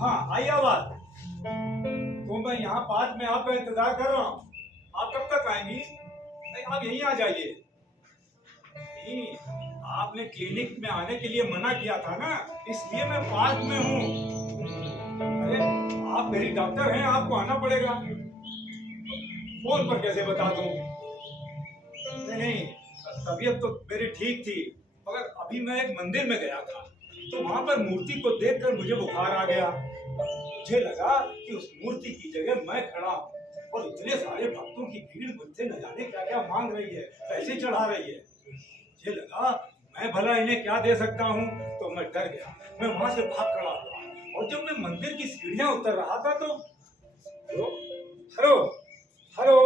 हाँ आई आवाज। तो मैं यहाँ पास में आपका इंतजार कर रहा हूँ। आप कब तक आएंगी? नहीं, आप यहीं आ जाइए। नहीं, आपने क्लिनिक में आने के लिए मना किया था ना, इसलिए मैं पार्क में हूँ। अरे आप मेरी डॉक्टर हैं, आपको आना पड़ेगा। फोन पर कैसे बता दूं? नहीं, तबीयत तो मेरी ठीक थी, मगर अभी मैं एक मंदिर में गया था, तो वहां पर मूर्ति को देखकर मुझे बुखार आ गया। मुझे लगा कि उस मूर्ति की जगह मैं खड़ा हूँ और इतने सारे भक्तों की भीड़ मुझसे न जाने क्या क्या मांग रही है, पैसे चढ़ा रही है। मुझे लगा मैं भला इन्हें क्या दे सकता हूँ, तो मैं डर गया। मैं वहां से भाग खड़ा हुआ और जब मैं मंदिर की सीढ़ियां उतर रहा था तो हेलो हेलो हेलो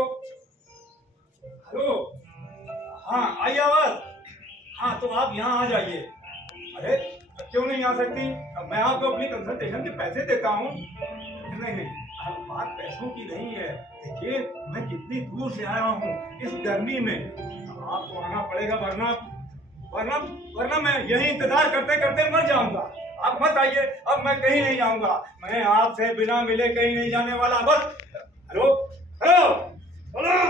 हेलो, हाँ आई आवाज। हाँ तो आप यहाँ आ जाइए। अरे क्यों नहीं आ सकती? अब मैं आपको अपनी कंसल्टेशन के पैसे देता हूँ। नहीं नहीं, अब बात पैसों की नहीं है। देखिए मैं कितनी दूर से आया हूँ इस गर्मी में, आपको आना पड़ेगा, वरना वरना वरना मैं यही इंतजार करते करते मर जाऊंगा। आप मत आइए, अब मैं कहीं नहीं जाऊंगा। मैं आपसे बिना मिले कहीं नहीं जाने वाला। बस हेलो हेलो हेलो।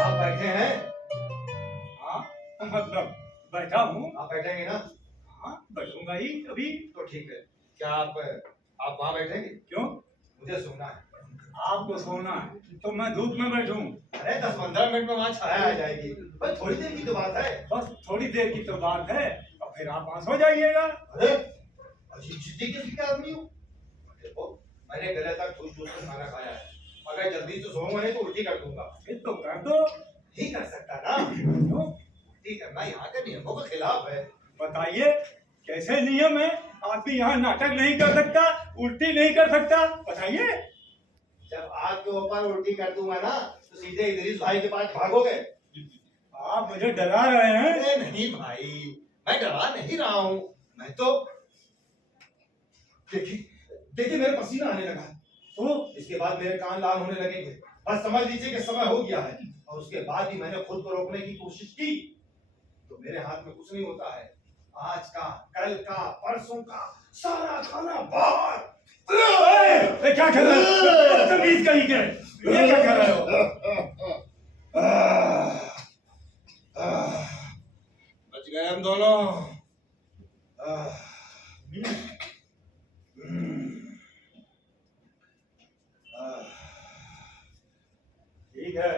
आप बैठे हैं? हाँ मतलब बैठा हूँ। आप बैठेंगे ना? हाँ बैठूंगा ही अभी। तो ठीक है। क्या आप वहाँ बैठेंगे? क्यों? मुझे सोना है। आपको सोना है तो मैं धूप में बैठूं? अरे 10-15 मिनट में वहाँ छाया आ जाएगी। बस थोड़ी देर की तो बात है। बस थोड़ी देर की तो बात है, और फिर आप वहां सो जाइएगा। अरे अजीब जिद्दी किस्म का आदमी हो। देखो मैंने गले तक ठूस ठूस कर खाना खाया है। अगर जल्दी से सोऊंगा नहीं तो उल्टी कर दूंगा। फिर तो कर दो। नहीं कर सकता ना। क्यों? उल्टी करना यहाँ के नियमों के खिलाफ है। बताइए कैसे नियम है? आदमी यहाँ नाटक नहीं कर सकता, उल्टी नहीं कर सकता, बताइए। जब आपके ऊपर उल्टी कर दूंगा ना तो सीधे इदरीस भाई के पास भागोगे। आप मुझे डरा रहे हैं? अरे नहीं भाई, मैं डरा नहीं रहा हूँ। मैं तो देखिए देखिए मेरे पसीना आने लगा, तो इसके बाद मेरे कान लाल होने लगेंगे। बस समझ लीजिए कि समय हो गया है। और उसके बाद भी मैंने खुद को रोकने की कोशिश की तो मेरे हाथ में कुछ नहीं होता है। आज का, कल का, परसों का सारा खाना बाहर। ये क्या कर रहे हो? बदतमीज कहीं के, ये क्या कर रहे हो? बच गए हम दोनों। ठीक है,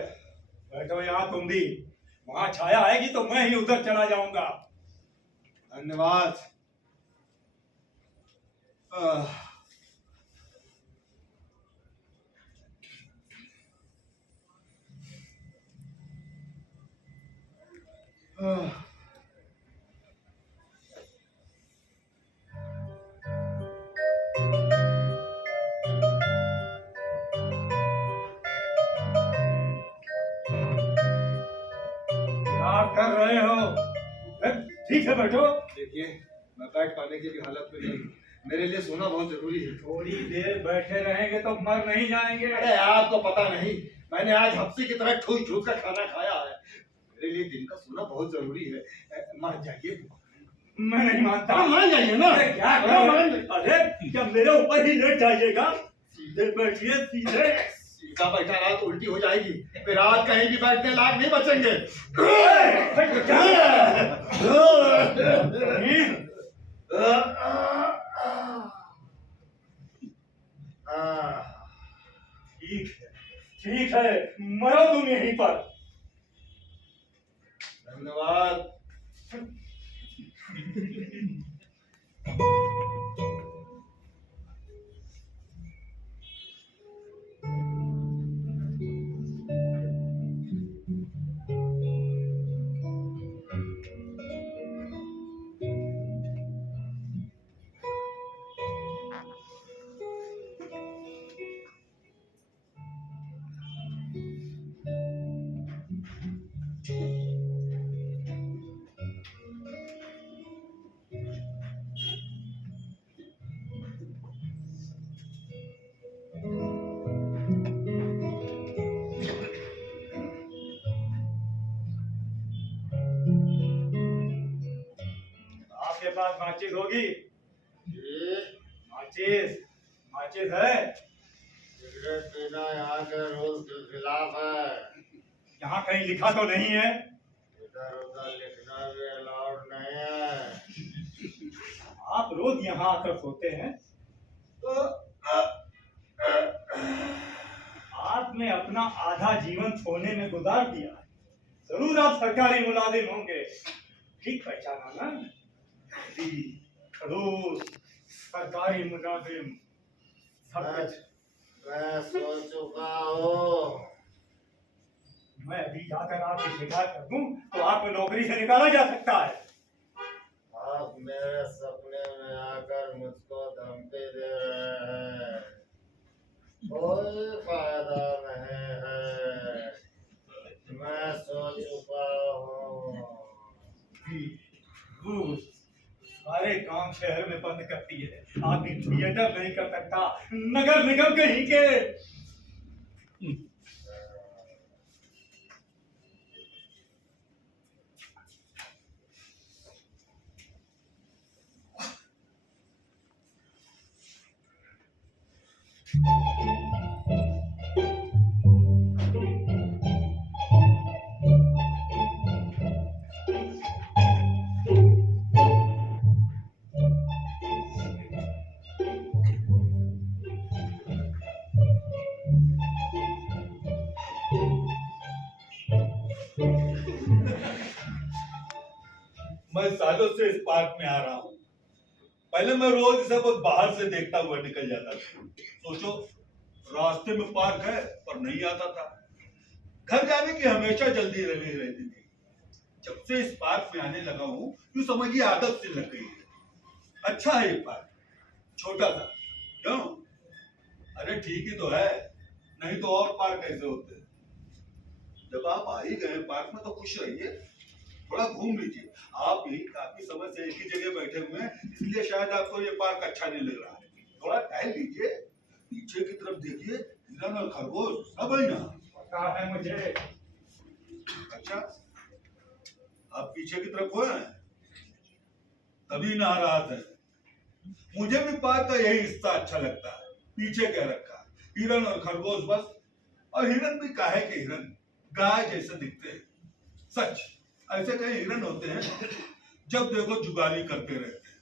बैठो यहाँ तुम भी। वहां छाया आएगी तो मैं ही उधर चला जाऊंगा। धन्यवाद। क्या कर रहे हो? ठीक है बैठो। देखिए मैं बैठ पाने की भी हालत में नहीं हूँ। मेरे लिए सोना बहुत जरूरी है। थोड़ी देर बैठे रहेंगे तो मर नहीं जाएंगे। अरे आपको पता नहीं, मैंने आज हफ्सी की तरह ठूस ठूस कर खाना खाया है। मेरे लिए दिन का सोना बहुत जरूरी है। मान जाइए। मैं नहीं मानता। हाँ, मान जाइए ना। अरे क्या हाँ, कर मान रहे हैं? अरे क्या मेरे ऊपर ही लेट जाइएगा? सीधे बैठिए, सीधे। सीधा बैठा रहा तो उल्टी हो जाएगी, फिर आज कहीं भी बैठने लायक नहीं बचेंगे। ठीक है, मरो तुम यहीं पर। धन्यवाद। आपके पास माचिस होगी? ये माचिस, माचिस है? सिगरेट पीना यहाँ के रूल्स के खिलाफ है। यहाँ कहीं लिखा तो नहीं है? इधर उधर लिखना भी अलाउड नहीं है। आप रोज यहाँ आकर सोते हैं? आपने अपना आधा जीवन सोने में गुजार दिया है। जरूर आप सरकारी मुलाजिम होंगे। ठीक पहचाना ना? खड़ूस, सरकारी मुलाजिम, सब कुछ। मैं सो चुका हूँ। मैं अभी जाकर आपकी शिकायत कर दूं तो आपको नौकरी से निकाला जा सकता है। आप मेरे सपने में आकर मुझको धमकी दे रहे हैं। कोई फायदा नहीं है, मैं सो चुका हूँ। घूस सारे काम शहर में बंद करती है। आदमी थिएटर नहीं कर सकता, नगर निगम कहीं के। मैं सालों से इस पार्क में आ रहा हूँ। पहले मैं रोज इसे बस बाहर से देखता हुआ निकल जाता था। सोचो, रास्ते में पार्क है पर नहीं आता था। घर जाने की हमेशा जल्दी लगी रहती थी। जब से इस पार्क में आने लगा हूँ, यूँ समझिए आदत से लग गई है। अच्छा है ये पार्क, छोटा सा। क्यों? अरे ठीक ही तो है, नहीं तो और पार्क कैसे होते हैं। जब आप आ ही गए पार्क में तो खुश रहिए, थोड़ा घूम लीजिए। आप यही काफी समय से एक ही जगह बैठे हुए हैं, इसलिए शायद आपको ये पार्क अच्छा नहीं लग रहा है। थोड़ा टहल लीजिए, पीछे की तरफ देखिए, हिरन और खरगोश सब है यहाँ। पता है मुझे। अच्छा, आप पीछे की तरफ हो तभी नहा रहा था। मुझे भी पार्क का यही हिस्सा अच्छा लगता है। पीछे क्या रखा, हिरन और खरगोश बस। और हिरन भी काहे के हिरन, गाय जैसे दिखते हैं। सच, ऐसे कई हिरन होते हैं जब देखो जुगाली करते रहते हैं,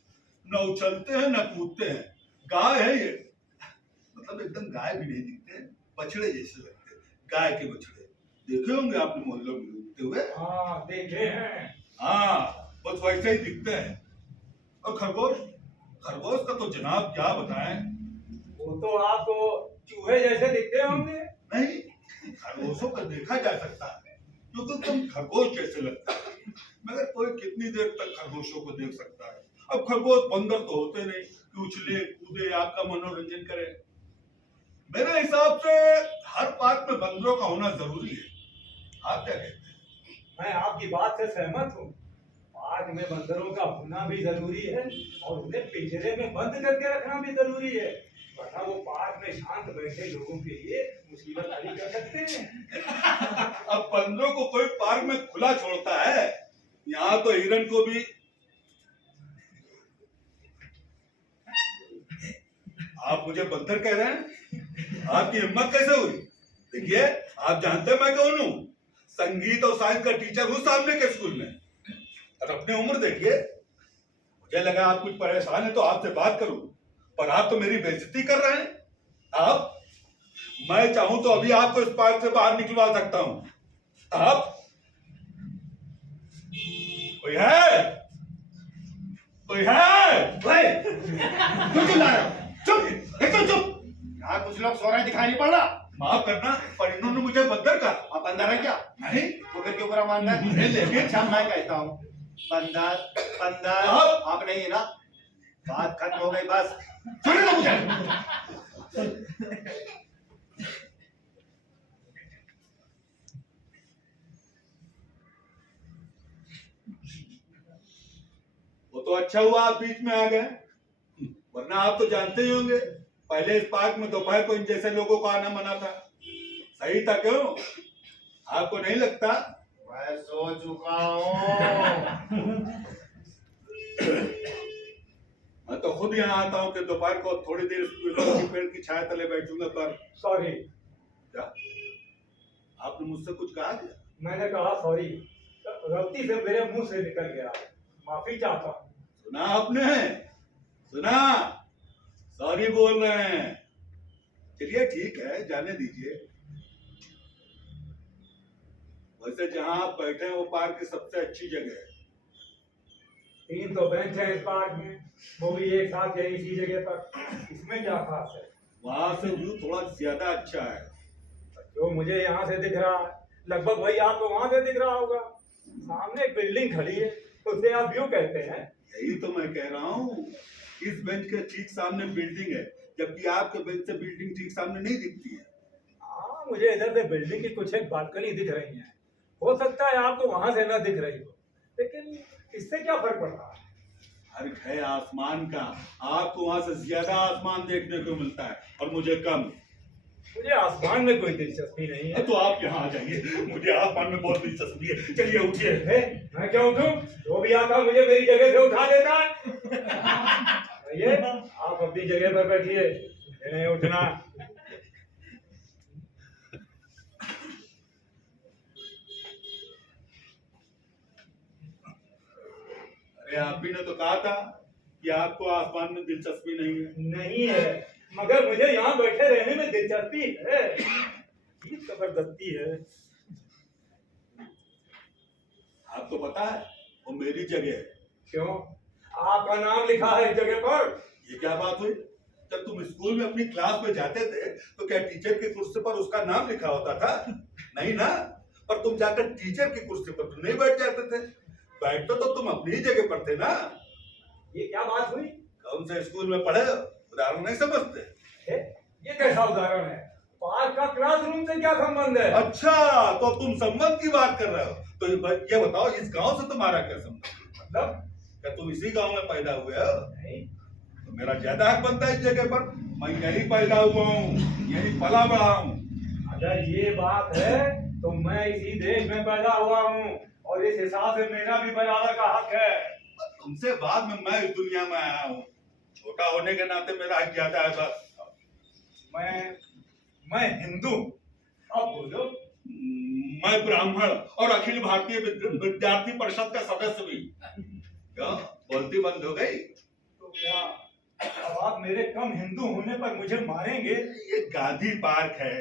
न उछलते हैं न कूदते हैं। गाय है ये, मतलब एकदम गाय भी नहीं दिखते, बछड़े जैसे लगते हैं, गाय के बछड़े। देखे होंगे आपने मोहल्लों में उगते हुए। हाँ देखे हैं। हाँ, बस वैसे ही दिखते हैं। और खरगोश, खरगोश का तो जनाब क्या बताएं। वो तो आपको चूहे जैसे दिखते होंगे। नहीं, खरगोशों को देखा जा सकता है क्योंकि तुम खरगोश जैसे लगता है, मगर कोई कितनी देर तक खरगोशों को देख सकता है। अब खरगोश बंदर तो होते नहीं कि उछले कूदे आपका मनोरंजन करे। मेरे हिसाब से हर पार्क में बंदरों का होना जरूरी है। आप क्या कहते हैं? मैं आपकी बात से सहमत हूँ। पार्क में बंदरों का होना भी जरूरी है और उन्हें पिंजरे में बंद करके रखना भी जरूरी है, वरना वो पार्क में शांत बैठे लोगों के लिए मुसीबत खड़ी कर सकते हैं। अब बंदरों को कोई पार्क में खुला छोड़ता है? यहाँ तो हिरन को भी आप मुझे बंदर कह रहे हैं? आपकी हिम्मत कैसे हुई? देखिए, आप जानते हैं मैं कौन हूँ? संगीत और साइंस का टीचर हूँ सामने के स्कूल में। और अपनी उम्र देखिए। मुझे लगा आप कुछ परेशान है तो आपसे बात करूं, पर आप तो मेरी बेइज्जती कर रहे हैं। आप, मैं चाहूं तो अभी आपको इस पार्क से बाहर निकलवा सकता हूं। आप, कोई है? कोई है? ओए, तुम क्यों ला रहे हो? चुप, एकदम चुप। यहाँ कुछ लोग सो रहे दिखाई नहीं पड़ रहा। माफ करना, पर इन्होंने मुझे बंदर कहा। आप बंदर है क्या? नहीं, तो फिर क्यों बुरा मान रहे हैं? लेकिन अच्छा, मैं कहता हूँ बंदर बंदर आप नहीं है ना? बात खत्म हो गई बस। छोड़े दो मुझे। वो तो अच्छा हुआ आप बीच में आ गए, वरना आप तो जानते ही होंगे पहले इस पार्क में दोपहर को इन जैसे लोगों को आना मना था। सही था क्यों? आपको नहीं लगता? मैं सो चुका हूँ। मैं तो खुद यहाँ आता हूँ कि दोपहर को थोड़ी देर की पेड़ की छाया तले बैठूंगा, पर सॉरी। क्या आपने मुझसे कुछ कहा क्या? मैंने कहा सॉरी, गलती से मेरे मुंह से निकल गया, माफी चाहता हूँ। सुना आपने? सुना? सॉरी बोल रहे हैं। चलिए ठीक है, जाने दीजिए। वैसे जहां आप बैठे हैं वो पार्क की सबसे अच्छी जगह है। 3 तो बेंच है इस पार्क में, वो भी एक साथ यही इसी जगह पर। इसमें क्या खास है? वहां से व्यू थोड़ा ज्यादा अच्छा है। जो मुझे यहाँ से दिख रहा है लगभग वही आपको वहां से दिख रहा होगा। सामने एक बिल्डिंग खड़ी है, उसे आप व्यू कहते हैं? यही तो मैं कह रहा हूँ। इस बेंच के ठीक सामने बिल्डिंग है, जबकि आपके बेंच से बिल्डिंग ठीक सामने नहीं दिखती है। हाँ, मुझे इधर से बिल्डिंग की कुछ एक बालकनी दिख रही है। हो सकता है आपको वहां से न दिख रही हो, लेकिन इससे क्या फर्क पड़ता है? फर्क है आसमान का। आपको वहां से ज्यादा आसमान देखने को मिलता है और मुझे कम। मुझे आसमान में कोई दिलचस्पी नहीं है। तो आप यहाँ आ जाइए, मुझे आसमान में बहुत दिलचस्पी है। चलिए उठिए। मैं क्यों उठूं? जो भी आता मुझे मेरी जगह से उठा देता है। ये आप अपनी जगह पर बैठिए, मुझे नहीं उठना। अरे आप ही ने तो कहा था कि आपको आसमान में दिलचस्पी नहीं है। नहीं है, मगर मुझे यहाँ बैठे रहने में दिलचस्पी है। ये जबरदस्ती है। आपको पता है वो मेरी जगह है। क्यों? आपका नाम लिखा है इस जगह पर। ये क्या बात हुई? जब तुम स्कूल में अपनी क्लास में जाते थे तो क्या टीचर की कुर्सी पर उसका नाम लिखा होता था? नहीं ना। पर तुम जाकर टीचर की कुर्सी पर तुम नहीं बैठ जाते थे। बैठते तो तुम अपनी ही जगह पर थे ना। ये क्या बात हुई? कौन से स्कूल में पढ़े हो? उदाहरण नहीं समझते? ये कैसा उदाहरण है? पार्क का क्लासरूम से क्या संबंध है? अच्छा, तो तुम संबंध की बात कर रहे हो। तो ये बताओ, इस गांव से तुम्हारा क्या संबंध? मतलब? क्या तुम इसी गांव में पैदा हुए हो? नहीं। तो मेरा ज्यादा हक बनता है इस जगह पर। मैं यही पैदा हुआ हूँ, यही पला बड़ा हूँ। अगर ये बात है तो मैं इसी देश में पैदा हुआ हूँ और इस हिसाब से मेरा भी बराबर का हक है। तुमसे बाद में मैं इस दुनिया में आया हूँ। छोटा होने के नाते मेरा हक ज्यादा है बस। मैं हिंदू। अब बोलो। मैं ब्राह्मण और अखिल भारतीय विद्यार्थी परिषद का सदस्य भी। क्यों बोलती बंद हो गई? तो क्या अब आप मेरे कम हिंदू होने पर मुझे मारेंगे? ये गांधी पार्क है।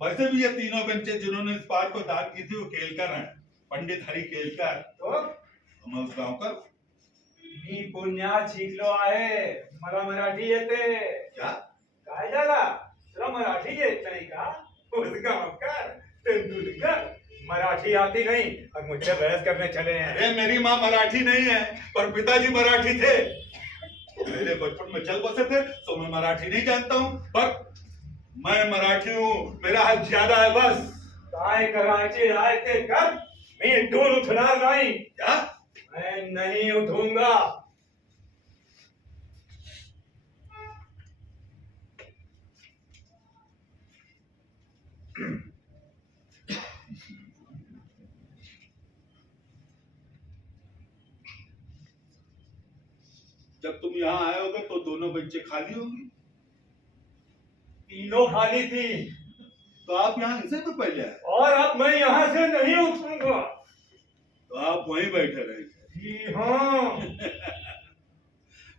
वैसे भी ये तीनों बेंचें जिन्होंने इस पार्क को दान की थी वो केलकर हैं, पंडित हरि केलकर। तो मैं उस गांव का। मी पुण्या शिकलो आहे, मला मराठी येते। क्या? काय झाला? तुला मराठी येत नाही का? उस गांवकर तेंदुलकर मराठी आती नहीं और मुझसे बहस करने चले हैं। अरे मेरी माँ मराठी नहीं है, पर पिताजी मराठी थे। मेरे बचपन में चल बसे थे तो मैं मराठी नहीं जानता हूँ, पर मैं मराठी हूँ, मेरा हक ज्यादा है बस। काय करायचे आहे ते कर, मी इथून उठणार नाही। क्या? मैं नहीं उठूंगा। जब तुम यहाँ आए होगे तो दोनों बेंचें खाली होंगी। तीनों खाली थी तो आप यहाँ इनसे भी पहले आए, और अब मैं यहाँ से नहीं उठूंगा। तो आप वहीं बैठे रहेंगे। जी हाँ।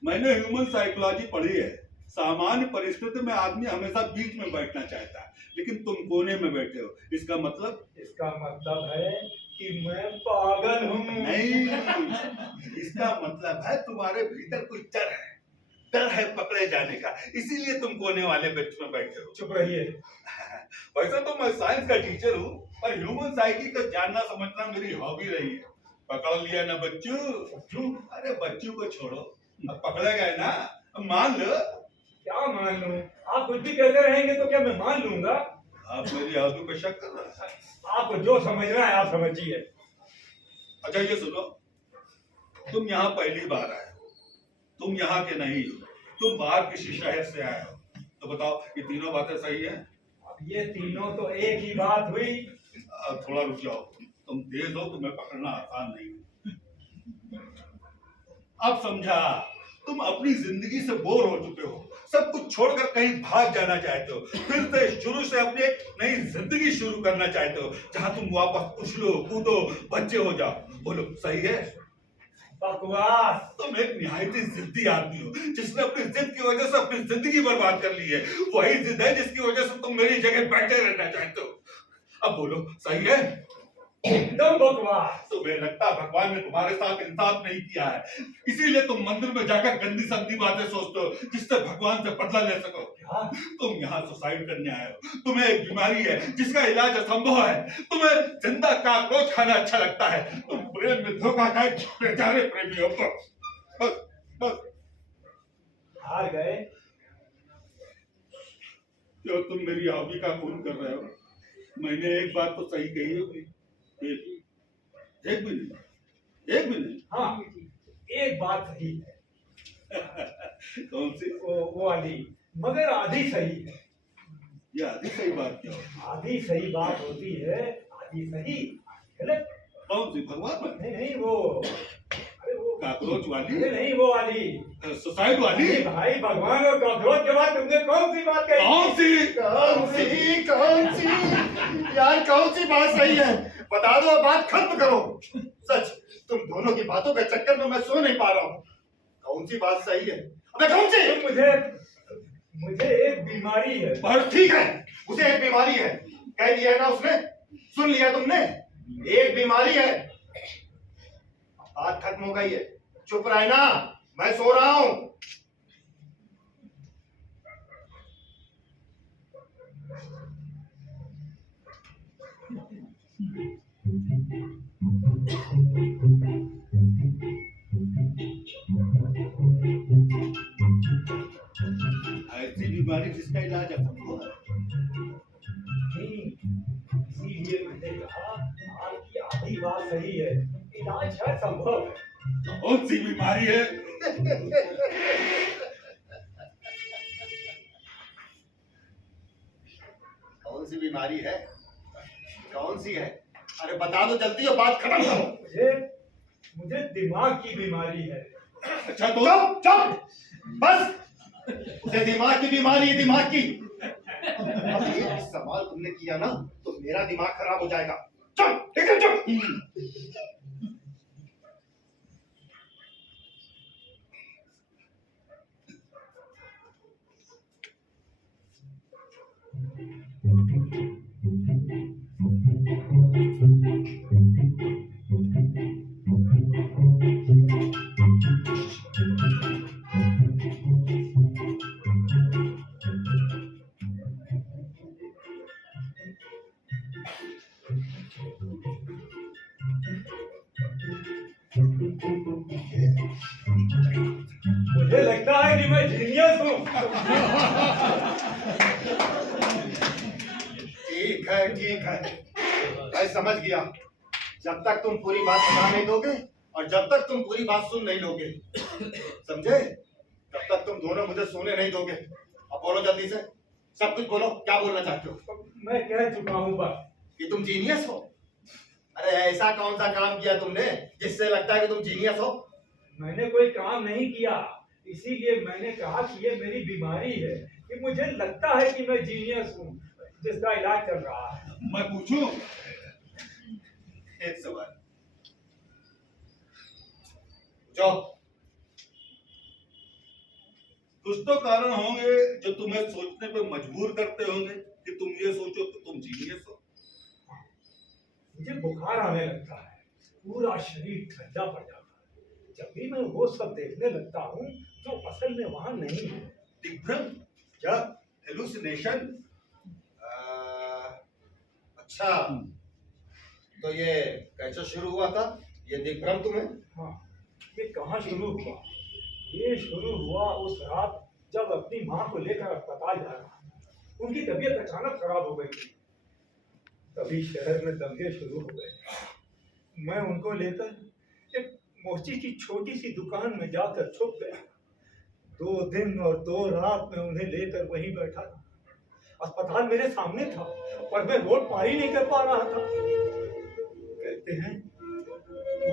मैंने ह्यूमन साइकोलॉजी पढ़ी है। सामान्य परिस्थिति में आदमी हमेशा बीच में बैठना चाहता है, लेकिन तुम कोने में बैठे हो। इसका मतलब है कि मैं पागल हूँ। नहीं, इसका मतलब है तुम्हारे भीतर कुछ डर है पकड़े जाने का, इसीलिए तुम कोने वाले बेंच में बैठे हो। चुप रहिए। वैसे तो मैं साइंस का टीचर हूँ, पर ह्यूमन साइकी को जानना समझना मेरी हॉबी रही है। पकड़ लिया ना बच्चू? अरे बच्चू को छोड़ो, अब पकड़े गए ना, अब मान लो। क्या मान लूं? आप कुछ भी कहते रहेंगे तो क्या मैं मान लूंगा? आप मेरी हॉबी पे शक कर रहे हैं? आपको जो समझना है आप समझिए। अच्छा ये सुनो, तुम यहाँ पहली बार आए हो, तुम यहाँ के नहीं हो, तुम बाहर किसी शहर से आए हो, तो बताओ ये तीनों बातें सही है? अब ये तीनों तो एक ही बात हुई। थोड़ा रुक जाओ, तुम तेज हो, तुम्हें पकड़ना आसान नहीं है। अब समझा, तुम अपनी जिंदगी से बोर हो चुके हो, सब कुछ छोड़कर कहीं भाग जाना चाहते हो, फिर से शुरू से अपनी एक नई जिंदगी शुरू करना चाहते हो, जहां तुम वापस उछलो कूदो बच्चे हो जाओ। बोलो सही है? बकवास। तुम एक निहायत ही जिद्दी आदमी हो, जिसने अपनी जिद की वजह से अपनी जिंदगी बर्बाद कर ली है। वही जिद है जिसकी वजह से तुम मेरी जगह बैठे रहना चाहते हो। अब बोलो सही है? एकदम बकवास। तुम्हें लगता है भगवान ने तुम्हारे साथ इंसाफ नहीं किया है, इसीलिए तुम मंदिर में जाकर गंदी संदी बातें सोचते हो, जिससे भगवान से बदला ले सको। क्या? तुम यहाँ सुसाइड करने आए हो, तुम्हें एक बीमारी है जिसका इलाज असंभव है, तुम्हें जिंदा काकरोच खाना अच्छा लगता है, तुम प्रेम में धोखा खाए बेचारे प्रेमी हो। बस बस हार गए। जो तुम मेरी हॉबी का खून कर रहे हो। मैंने एक बात तो सही कही होगी, एक भी नहीं। हाँ, एक बात सही है। कौन सी? वो वाली, मगर आधी सही है। ये आधी सही बात क्या है? आधी सही बात होती है, आधी सही गलत। कौन सी? भगवान वाली? नहीं वो, अरे वो काकरोच वाली? नहीं वो वाली, सुसाइड वाली? अरे भाई भगवान और काकरोच के बाद तुमने कौन सी बात कही? कौन सी यार, कौन सी बात सही है? बता दो, बात खत्म करो। सच, तुम दोनों की बातों के चक्कर में मैं सो नहीं पा रहा हूँ। कौन सी बात सही है? अबे कौन सी? मुझे एक बीमारी है। पर ठीक है, उसे एक बीमारी है, कह दिया है ना उसने, सुन लिया तुमने, एक बीमारी है। बात खत्म हो गई है, चुप रहे ना, मैं सो रहा हूँ। ऐसी बीमारी जिसका इलाज असंभव है। इसीलिए मैंने कहा आपकी आधी बात सही है, इलाज शायद संभव है। कौन सी बीमारी है? कौन सी बीमारी है? कौन सी है? अरे बता दो जल्दी, और बात खत्म करो। मुझे दिमाग की बीमारी है। अच्छा तो चुप चुप, बस। उसे दिमाग की बीमारी है, दिमाग की। अब ये सवाल तुमने किया ना, तो मेरा दिमाग खराब हो जाएगा। चुप, ठीक है, चुप। मुझे लगता है कि मैं जीनियस हूँ। ठीक है, ठीक है, मैं समझ गया। जब तक तुम पूरी बात बता नहीं दोगे और जब तक तुम पूरी बात सुन नहीं लोगे, समझे, तब तक तुम दोनों मुझे सोने नहीं दोगे। अब बोलो जल्दी से, सब कुछ बोलो, क्या बोलना चाहते हो? मैं कह चुका हूँ बस कि तुम जीनियस हो। अरे ऐसा कौन सा काम किया तुमने जिससे लगता है कि तुम जीनियस हो? मैंने कोई काम नहीं किया, इसीलिए मैंने कहा कि ये मेरी बीमारी है। कि मुझे लगता है कि मैं जीनियस हूँ जिसका इलाज चल रहा है। मैं पूछूं एक सवाल? जो कुछ तो कारण होंगे जो तुम्हें सोचने पे मजबूर करते होंगे कि तुम ये सोचो कि तुम जीनियस हो। मुझे बुखार आने लगता है, पूरा शरीर ठंडा पड़ जाता है जब भी मैं वो सब देखने लगता हूँ जो असल में वहां नहीं है। दिग्भ्रम? क्या हेलुसिनेशन? अच्छा, तो ये कैसे शुरू हुआ था ये दिग्भ्रम तुम्हें? हाँ, ये कहाँ शुरू हुआ? ये शुरू हुआ उस रात जब अपनी माँ को लेकर अस्पताल जा रहा था। उनकी तबीयत अचानक खराब हो गई थी। तभी शहर में दंगे शुरू हो गए। मैं उनको लेकर एक मोची की छोटी सी दुकान में जाकर छुप गया। 2 दिन और 2 रात में उन्हें लेकर वहीं बैठा था। अस्पताल मेरे सामने था पर मैं रोड पार ही नहीं कर पा रहा था। कहते हैं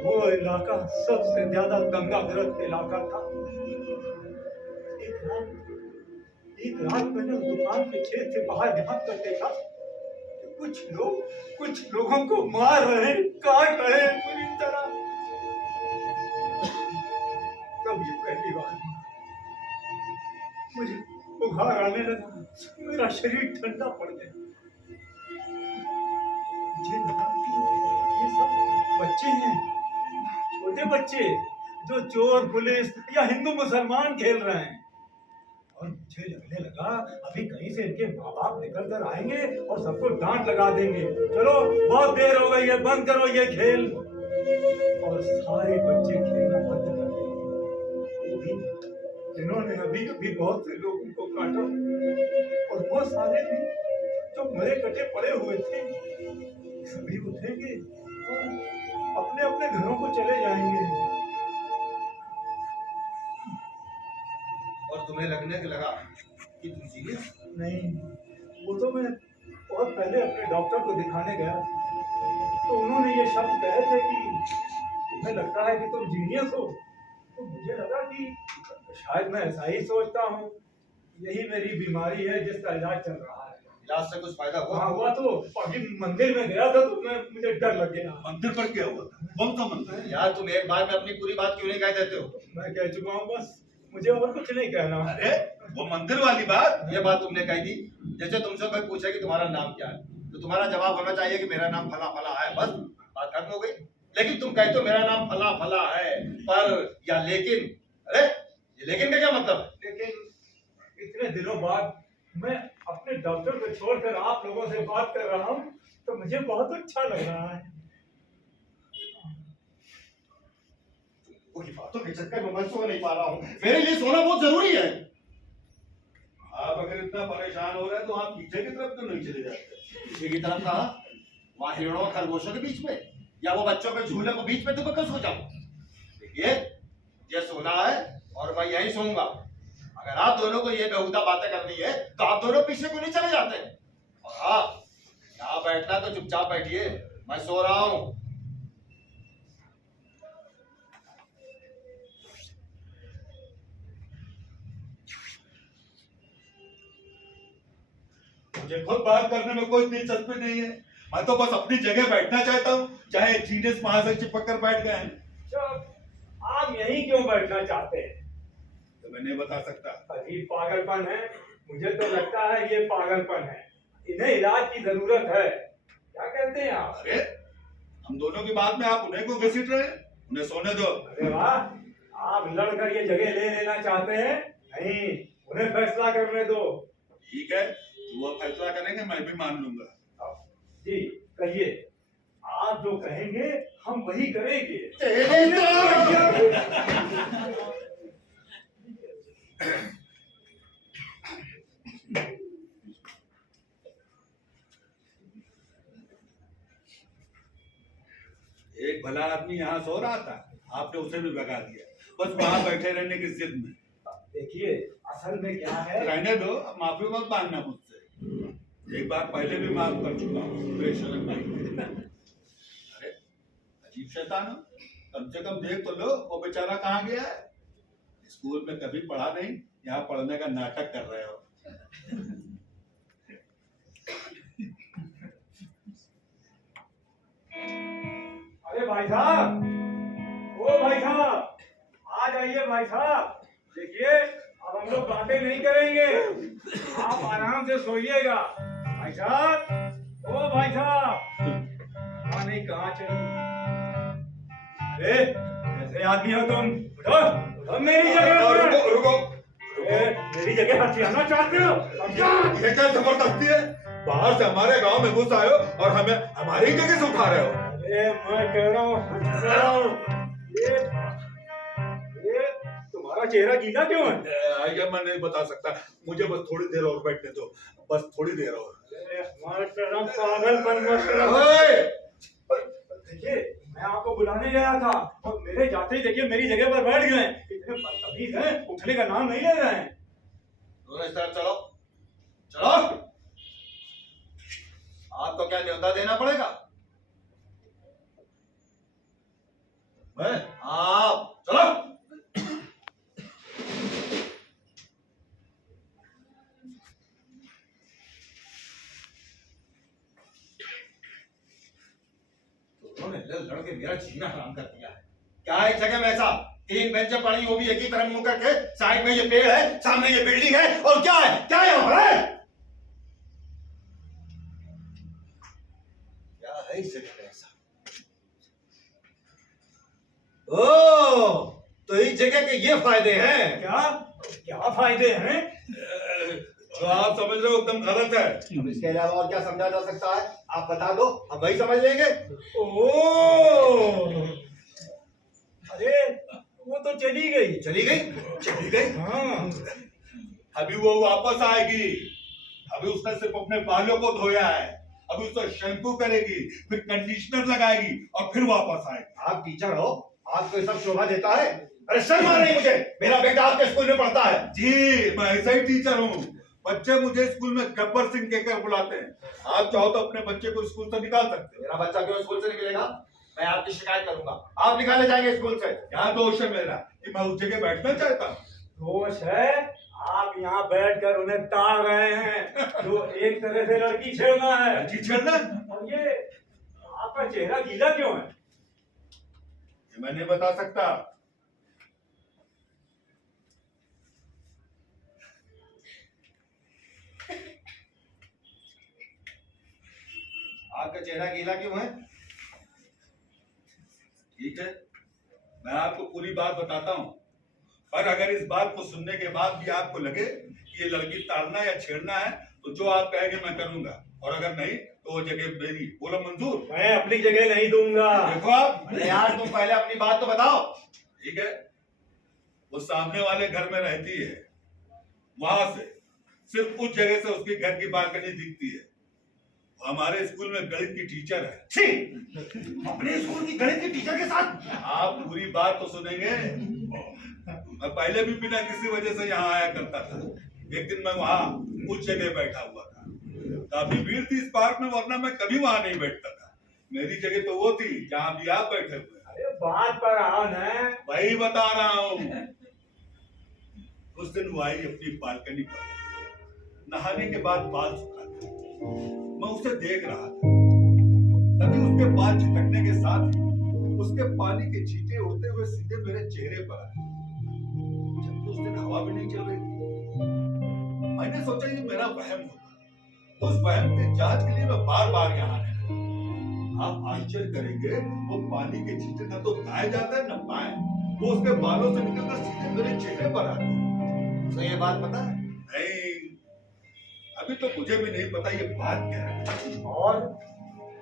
वो इलाका सबसे ज्यादा दंगाग्रस्त इलाका था। एक रात मैंने उस दुकान के छेद से बाहर झांक कर देखा कि कुछ लोगों को मार रहे, काट रहे पूरी तरह। तब ये पहली बार हुआ। मुझे बुखार आने लगा, मेरा शरीर ठंडा पड़ गया। मुझे लगा कि ये सब बच्चे हैं, छोटे बच्चे जो चोर पुलिस या हिंदू मुसलमान खेल रहे हैं। और मुझे लगने लगा अभी कहीं से इनके माँ बाप निकल कर आएंगे और सबको डांट लगा देंगे, चलो बहुत देर हो गई है, बंद करो ये खेल। और सारे बच्चे खेलना बंद कर देंगे। जिन्होंने अभी अभी बहुत से लोगों को काटा और वो सारे भी जो मरे कटे पड़े हुए थे सभी उठेंगे और अपने अपने घरों को चले जाएंगे। और तुम्हें लगने लगा कि तुम जीनियस? नहीं, वो तो मैं बहुत पहले अपने डॉक्टर को दिखाने गया तो उन्होंने ये शब्द कहे थे कि तुम्हें लगता है कि तुम जीनियस हो। तो मुझे लगा कि शायद मैं ऐसा ही सोचता हूँ, यही मेरी बीमारी है जिसका इलाज चल रहा है। इलाज से कुछ फायदा हुआ? हाँ हुआ, तो अभी मंदिर में गया था तो मुझे डर लग गया। मंदिर पर क्या हुआ था? कौन सा मंदिर? यार तुम एक बार में अपनी पूरी बात क्यों नहीं कह देते हो? मैं कह चुका हूँ, बस मुझे और कुछ नहीं कहना। अरे वो मंदिर वाली बात? ये बात तुमने कह दी। जैसे तुमसे कोई पूछे कि तुम्हारा नाम क्या है तो तुम्हारा जवाब होना चाहिए कि मेरा नाम फला फला है, बस बात खत्म हो गई। लेकिन तुम कहते हो मेरा नाम फला फला है पर या लेकिन। अरे ये लेकिन का क्या मतलब है? लेकिन इतने दिनों बाद मैं अपने डॉक्टर को छोड़कर आप लोगों से बात कर रहा हूँ तो मुझे बहुत अच्छा लग रहा है। कोई बातों के चक्कर में मैं सो नहीं पा रहा हूँ। मेरे लिए सोना बहुत जरूरी है। आप अगर इतना परेशान हो रहे हैं तो आप पीछे की तरफ क्यों नहीं चले जाते? पीछे की तरफ कहा? वहाँ हिरणों और खरगोशों के बीच में या वो बच्चों के झूले को बीच में तुम क्यों सो जाओ? देखिए ये सोना है और मैं यहीं सोऊंगा। अगर आप दोनों को ये बेहुदा बातें करनी है तो आप दोनों पीछे क्यों नहीं चले जाते? और हाँ, यहाँ बैठना तो चुपचाप बैठिए, मैं सो रहा हूँ। मुझे खुद बात करने में कोई दिलचस्पी नहीं है। मैं तो बस अपनी जगह बैठना चाहता हूँ, चाहे जीनियस वहां से चिपक कर बैठ गए हैं। आप यहीं क्यों बैठना चाहते हैं? तो मैं नहीं बता सकता। अजीब पागलपन है, मुझे तो लगता है ये पागलपन है। इन्हें इलाज की जरूरत है। क्या कहते हैं आप? अरे हम दोनों की बात में आप उन्हें को घसीट रहे हैं? उन्हें सोने दो। अरे वाह, आप लड़कर ये जगह ले लेना चाहते हैं? नहीं, उन्हें फैसला करने दो। ठीक है, वो फैसला करेंगे, मैं भी मान लूंगा। जी कहिए, आप जो कहेंगे हम वही करेंगे। एक भला आदमी यहाँ सो रहा था, आपने उसे भी भगा दिया, बस वहां बैठे रहने की जिद में। देखिए असल में क्या है। रहने दो, माफी मत मांगना मुझसे। एक बार पहले भी माफ कर चुका हूँ, बेशरम भाई। अरे अजीब शैतान हो, कम से कम देख तो लो वो बेचारा कहाँ गया है। स्कूल में कभी पढ़ा नहीं, यहाँ पढ़ने का नाटक कर रहे हो। अरे भाई साहब, ओ भाई साहब, आ जाइए भाई साहब। देखिए, अब हम लोग बातें नहीं करेंगे, आप आराम से सोइएगा। भाई साहब, ओ भाई साहब, कहाँ नहीं कहाँ चली। अरे कैसे आदमी हो तुम? उठो, उठो मेरी जगह पर। रुको रुको, मेरी जगह हथियाना चाहते हो? ये क्या जबरदस्ती है? बाहर से हमारे गांव में घुस आए हो और हमें हमारी जगह से उठा रहे हो। अरे मैं कह रहा हूँ, ये तुम्हारा चेहरा गीला क्यों है? ये मैं नहीं बता सकता, मुझे बस थोड़ी देर और बैठने दो, बस थोड़ी देर और। अरे हमारा करम पागलपन मत करो। ओए! देखिए, मैं आपको बुलाने गया था और मेरे जाते ही देखिए मेरी जगह पर बैठ गए। इतने बदतमीज हैं, उठने का नाम नहीं ले रहे हैं। दोनों इस तरफ चलो, चलो। आपको क्या न्योता देना पड़ेगा? मैं? आप चलो। उन्होंने लड़के मेरा जीना हराम कर दिया है। क्या है जगह में ऐसा? 3 बेंचें पड़ी, वो भी एक ही तरफ मुंह करके। साइड में ये पेड़ है, सामने ये बिल्डिंग है, और क्या है? क्या है यहाँ पर? क्या है इस जगह में ऐसा? ओ, तो इस जगह के ये फायदे हैं। क्या क्या फायदे हैं? आप समझ रहे हो एकदम गलत है। अब इसके अलावा और क्या समझा जा सकता है? आप बता दो, हम वही समझ लेंगे। ओ, अरे वो तो चली गई। चली गई? चली गई? हाँ, अभी वो वापस आएगी। अभी उसने सिर्फ अपने बालों को धोया है, अभी उसको शैम्पू करेगी, फिर कंडीशनर लगाएगी और फिर वापस आएगी। आप टीचर हो, आपको ये सब शोभा देता है? अरे शर्म आ रही मुझे, मेरा बेटा आपके स्कूल में पढ़ता है। जी, मैं ऐसा ही टीचर हूँ। बच्चे मुझे स्कूल में गब्बर सिंह कहकर बुलाते हैं। आप चाहो तो अपने बच्चे को स्कूल से निकाल सकते मेरा बच्चा क्यों स्कूल से निकलेगा? मैं आपकी शिकायत करूंगा, आप निकाले जाएंगे स्कूल से। हो। क्या दोष है मेरा कि मैं उस जगह बैठना चाहता हूँ? दोष है आप यहाँ बैठकर उन्हें ताड़ रहे हैं, जो एक तरह से लड़की छेड़ना है। लड़की छेड़ना? और ये आपका चेहरा गीला क्यों है? ये मैं नहीं बता सकता। आपका चेहरा गीला क्यों है? ठीक है, मैं आपको पूरी बात बताता हूँ, पर अगर इस बात को सुनने के बाद भी आपको लगे कि ये लड़की ताड़ना या छेड़ना है, तो जो आप कहेंगे मैं करूंगा, और अगर नहीं तो वो जगह मेरी। बोलो मंजूर? मैं अपनी जगह नहीं दूंगा। देखो आप, अरे यार, तुम पहले अपनी बात तो बताओ। ठीक है, वो सामने वाले घर में रहती है, वहां से सिर्फ उस जगह से उसके घर की बालकनी दिखती है। वो हमारे स्कूल में गणित की टीचर है। छी! अपने स्कूल की गणित की टीचर के साथ? आप पूरी बात तो सुनेंगे। मैं पहले भी बिना किसी वजह से यहाँ आया करता था। एक दिन मैं वहाँ उस जगह बैठा हुआ था, काफी भीड़ थी इस पार्क में, वरना मैं कभी वहाँ नहीं बैठता था। मेरी जगह तो वो थी जहाँ भी आप बैठे हुए। अरे बात पर आओ न। वही बता रहा हूँ। उस दिन वो आई अपनी बालकनी पर, नहाने के बाद बाल सुखाती। मैं उसे देख रहा था, तभी उसके बाल चिपकने के साथ ही उसके पानी के छींटे उड़ते हुए सीधे मेरे चेहरे पर आए, जबकि उस दिन हवा भी नहीं चल रही थी। मैंने सोचा ये मेरा वहम होगा। उस वहम के जांच के लिए मैं बार बार यहाँ आने लगा। आप आश्चर्य करेंगे, वो पानी के छींटे न तो दाएं जाते हैं न बाएं, वो उसके बालों से निकलकर सीधे मेरे चेहरे पर आते हैं। तो ये बात पता है? नहीं, अभी तो मुझे भी नहीं पता ये बात क्या है।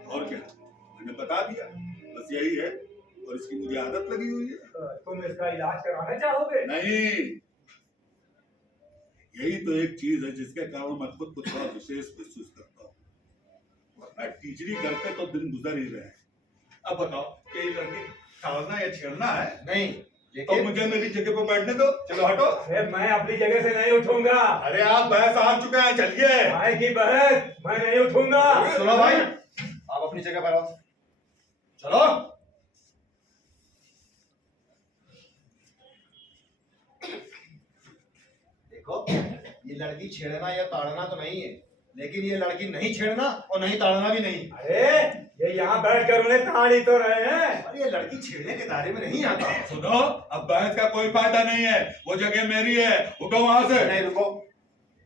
और क्या, मैंने बता दिया, बस यही है, और इसकी मुझे आदत लगी हुई है। तुम इसका इलाज कराना चाहोगे? नहीं, यही तो एक चीज है जिसके कारण मैं खुद को थोड़ा विशेष महसूस करता हूँ, वरना टीचरी करते तो दिन गुजर ही रहे हैं। अब बताओ कि ये लड़की ताड़ना या छेड़ना है? नहीं, तो लेकिन मुझे मेरी जगह पर बैठने दो। चलो हटो। अरे मैं अपनी जगह से नहीं उठूंगा। अरे आप बहस हार चुके हैं, चलिए। भाई की बहस, मैं नहीं उठूंगा। सुनो भाई, आप अपनी जगह पर आओ। चलो। देखो, ये ये लड़की छेड़ना या ताड़ना तो नहीं है, लेकिन ये लड़की नहीं छेड़ना और नहीं ताड़ना भी नहीं। अरे ये यहाँ बैठ कर उन्हें ताड़ी तो रहे हैं। और ये लड़की छेड़ने के दायरे में नहीं आता। सुनो, अब बहस का कोई फायदा नहीं है, वो जगह मेरी है, उठो वहां से। नहीं रुको,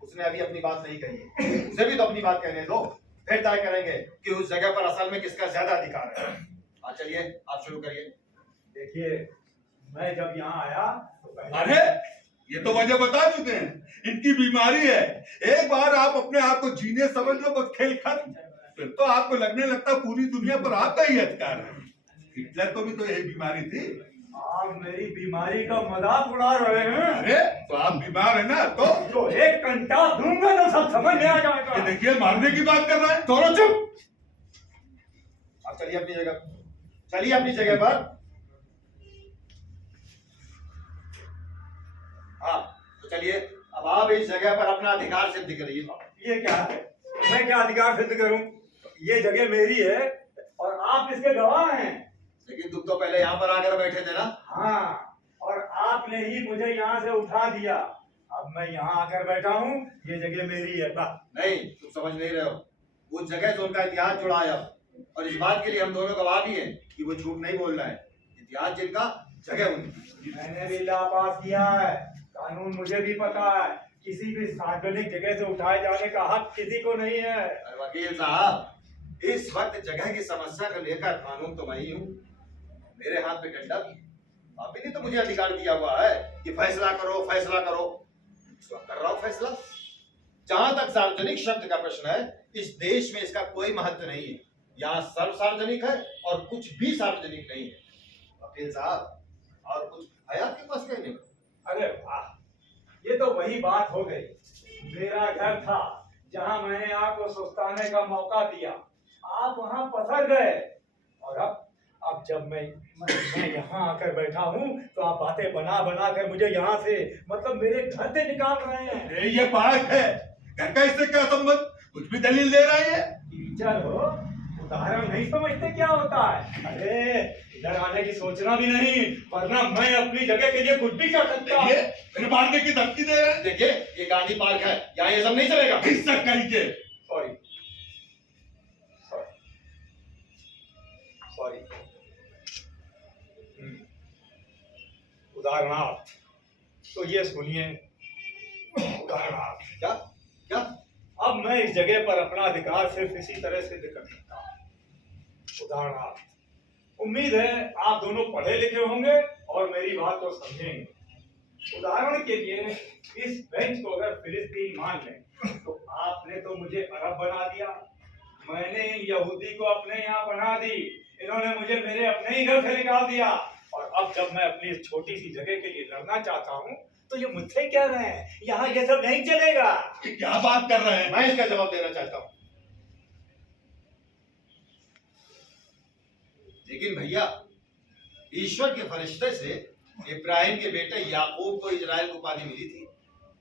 उसने अभी अपनी बात नहीं कही है, उसे भी तो अपनी बात कहने दो, फिर तय करेंगे कि उस जगह पर असल में किसका ज्यादा अधिकार है। हाँ चलिए, आप शुरू करिए। देखिए, मैं जब यहाँ आया तो अरे ये तो वजह बता चुके हैं, इनकी बीमारी है। एक बार आप अपने आप को जीने समझ लो, बस खेल खत्म। फिर तो आपको लगने लगता पूरी दुनिया पर आपका ही अधिकार है। हिटलर को भी तो यही बीमारी थी। आप मेरी बीमारी का मजाक उड़ा रहे हैं। अरे तो आप बीमार है ना, तो एक घंटा दूंगा तो सब समझ में आ जाएगा। ये देखिए, मारने की बात कर रहा है। दोनों चुप। अब चलिए अपनी जगह, चलिए अपनी जगह पर। हाँ तो चलिए, अब आप इस जगह पर अपना अधिकार सिद्ध करिए। ये क्या है? मैं क्या अधिकार सिद्ध करूं? ये जगह मेरी है और आप इसके गवाह हैं। लेकिन तुम तो पहले यहाँ पर आकर बैठे थे ना। हाँ, और आपने ही मुझे यहाँ से उठा दिया। अब मैं यहाँ आकर बैठा हूँ, ये जगह मेरी है। नहीं, तुम समझ नहीं रहे हो। उस जगह से उनका इतिहास जुड़ा है अब, और इस बात के लिए हम दोनों गवाह भी हैं कि वो झूठ नहीं बोल रहा है। इतिहास जिनका, जगह उनकी। मैंने भी ला पास किया है, कानून मुझे भी पता है। किसी भी सार्वजनिक जगह से उठाए जाने का हक किसी को नहीं है। अरे वकील साहब, इस वक्त जगह की समस्या को लेकर कानून तो मैं ही हूँ, मेरे हाथ में डंडा भी है। आपने ने तो मुझे अधिकार दिया हुआ है कि फैसला करो, फैसला करो। इस वक्त कर रहा हूँ फैसला। जहां तक सार्वजनिक शब्द का प्रश्न है, इस देश में इसका कोई महत्व नहीं है। यहाँ सर्व सार्वजनिक है और कुछ भी सार्वजनिक नहीं है। वकील साहब, और कुछ है आपके पास कहने को? अरे वाह, ये तो वही बात हो गई। मेरा घर था जहां मैंने आपको सुस्ताने का मौका दिया, आप वहां पसर गए। और अब जब मैं यहाँ आकर बैठा हूँ तो आप बातें बना बना कर मुझे यहाँ से, मतलब मेरे घर से निकाल रहे हैं। ये पार्क है, घर का इससे क्या संबंध? कुछ भी दलील दे रहा है। टीचर हो, उदाहरण नहीं समझते क्या होता है? अरे इधर आने की सोचना भी नहीं, वरना मैं अपनी जगह के लिए कुछ भी कर सकता हूँ। मेरे मारने की धमकी दे रहे हैं। देखिए, ये गांधी पार्क है, यहाँ ये सब नहीं चलेगा। हिस्सा कहीं के। Sorry sorry. उदाहरणार्थ तो ये सुनिए। उदाहरणार्थ क्या क्या? अब मैं इस जगह पर अपना अधिकार सिर्फ इसी तरह सिद्ध कर सकता हूँ। उदाहरणार्थ, उम्मीद है आप दोनों पढ़े लिखे होंगे और मेरी बात को समझेंगे। उदाहरण के लिए, इस बेंच को अगर फिलिस्तीन मान लें तो आपने तो मुझे अरब बना दिया, मैंने इन यहूदी को अपने यहाँ बना दी, इन्होंने मुझे मेरे अपने ही घर से निकाल दिया। और अब जब मैं अपनी इस छोटी सी जगह के लिए लड़ना चाहता हूँ तो ये मुझसे कह रहे हैं यहाँ ये सब नहीं चलेगा। क्या बात कर रहे हैं? मैं इसका जवाब देना चाहता हूँ। लेकिन भैया, ईश्वर के फरिश्ते से इब्राहिम के बेटे याकूब को इजराइल को उपाधि मिली थी।